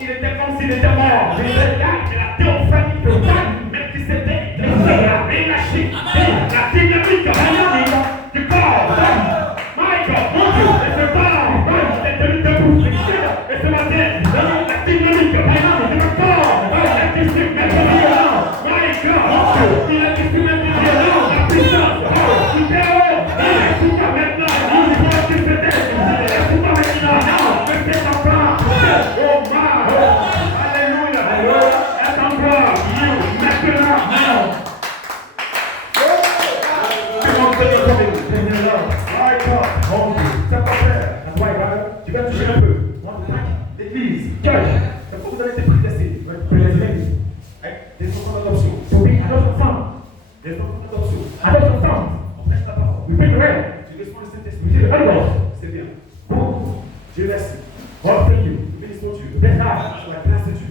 Il était comme s'il était mort. Il a théophanie totale. Même si c'était relâché. La dynamique du corps. My God, mon Dieu. Et ce corps est tenu debout. Et ce matin, la dynamique du corps est ici maintenant. My God, il est ici maintenant. La puissance du Théo est ici maintenant. Il est ici maintenant.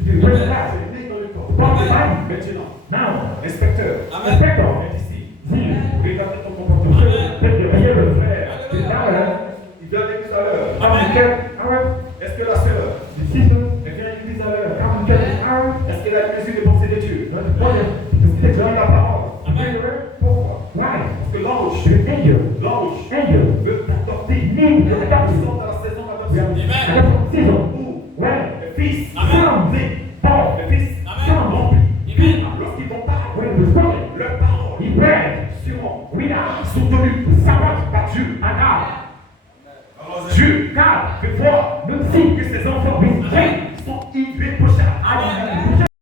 Il est là. C'est né dans le corps. Porte les balles. Maintenant, Now, inspecteur, inspector, est ici. zile, Regardez ton comportement. take the beer, Frère, the tower, il vient à l'église à l'heure. advocate, hour, Est-ce que la sœur, the sister, elle vient à l'église à l'heure? advocate, hour, Est-ce qu'elle a une mesure des pensées de Dieu? the brother, the Elle sister, donne la parole. Pourquoi? why? Parce que l'ange The angel, veut t'adopter. need the Nous adoption. sommes dans la saison We d'adoption. are adoption season. Où When les fils Son, nés, Paul, les fils Son, remplis, lorsqu'ils vont parler, when we spoke, leurs paroles he prayed, seront we are soutenues par Dieu. and God. Dieu God, fait voir nous see, que ses enfants we pray, sont irréprochables. and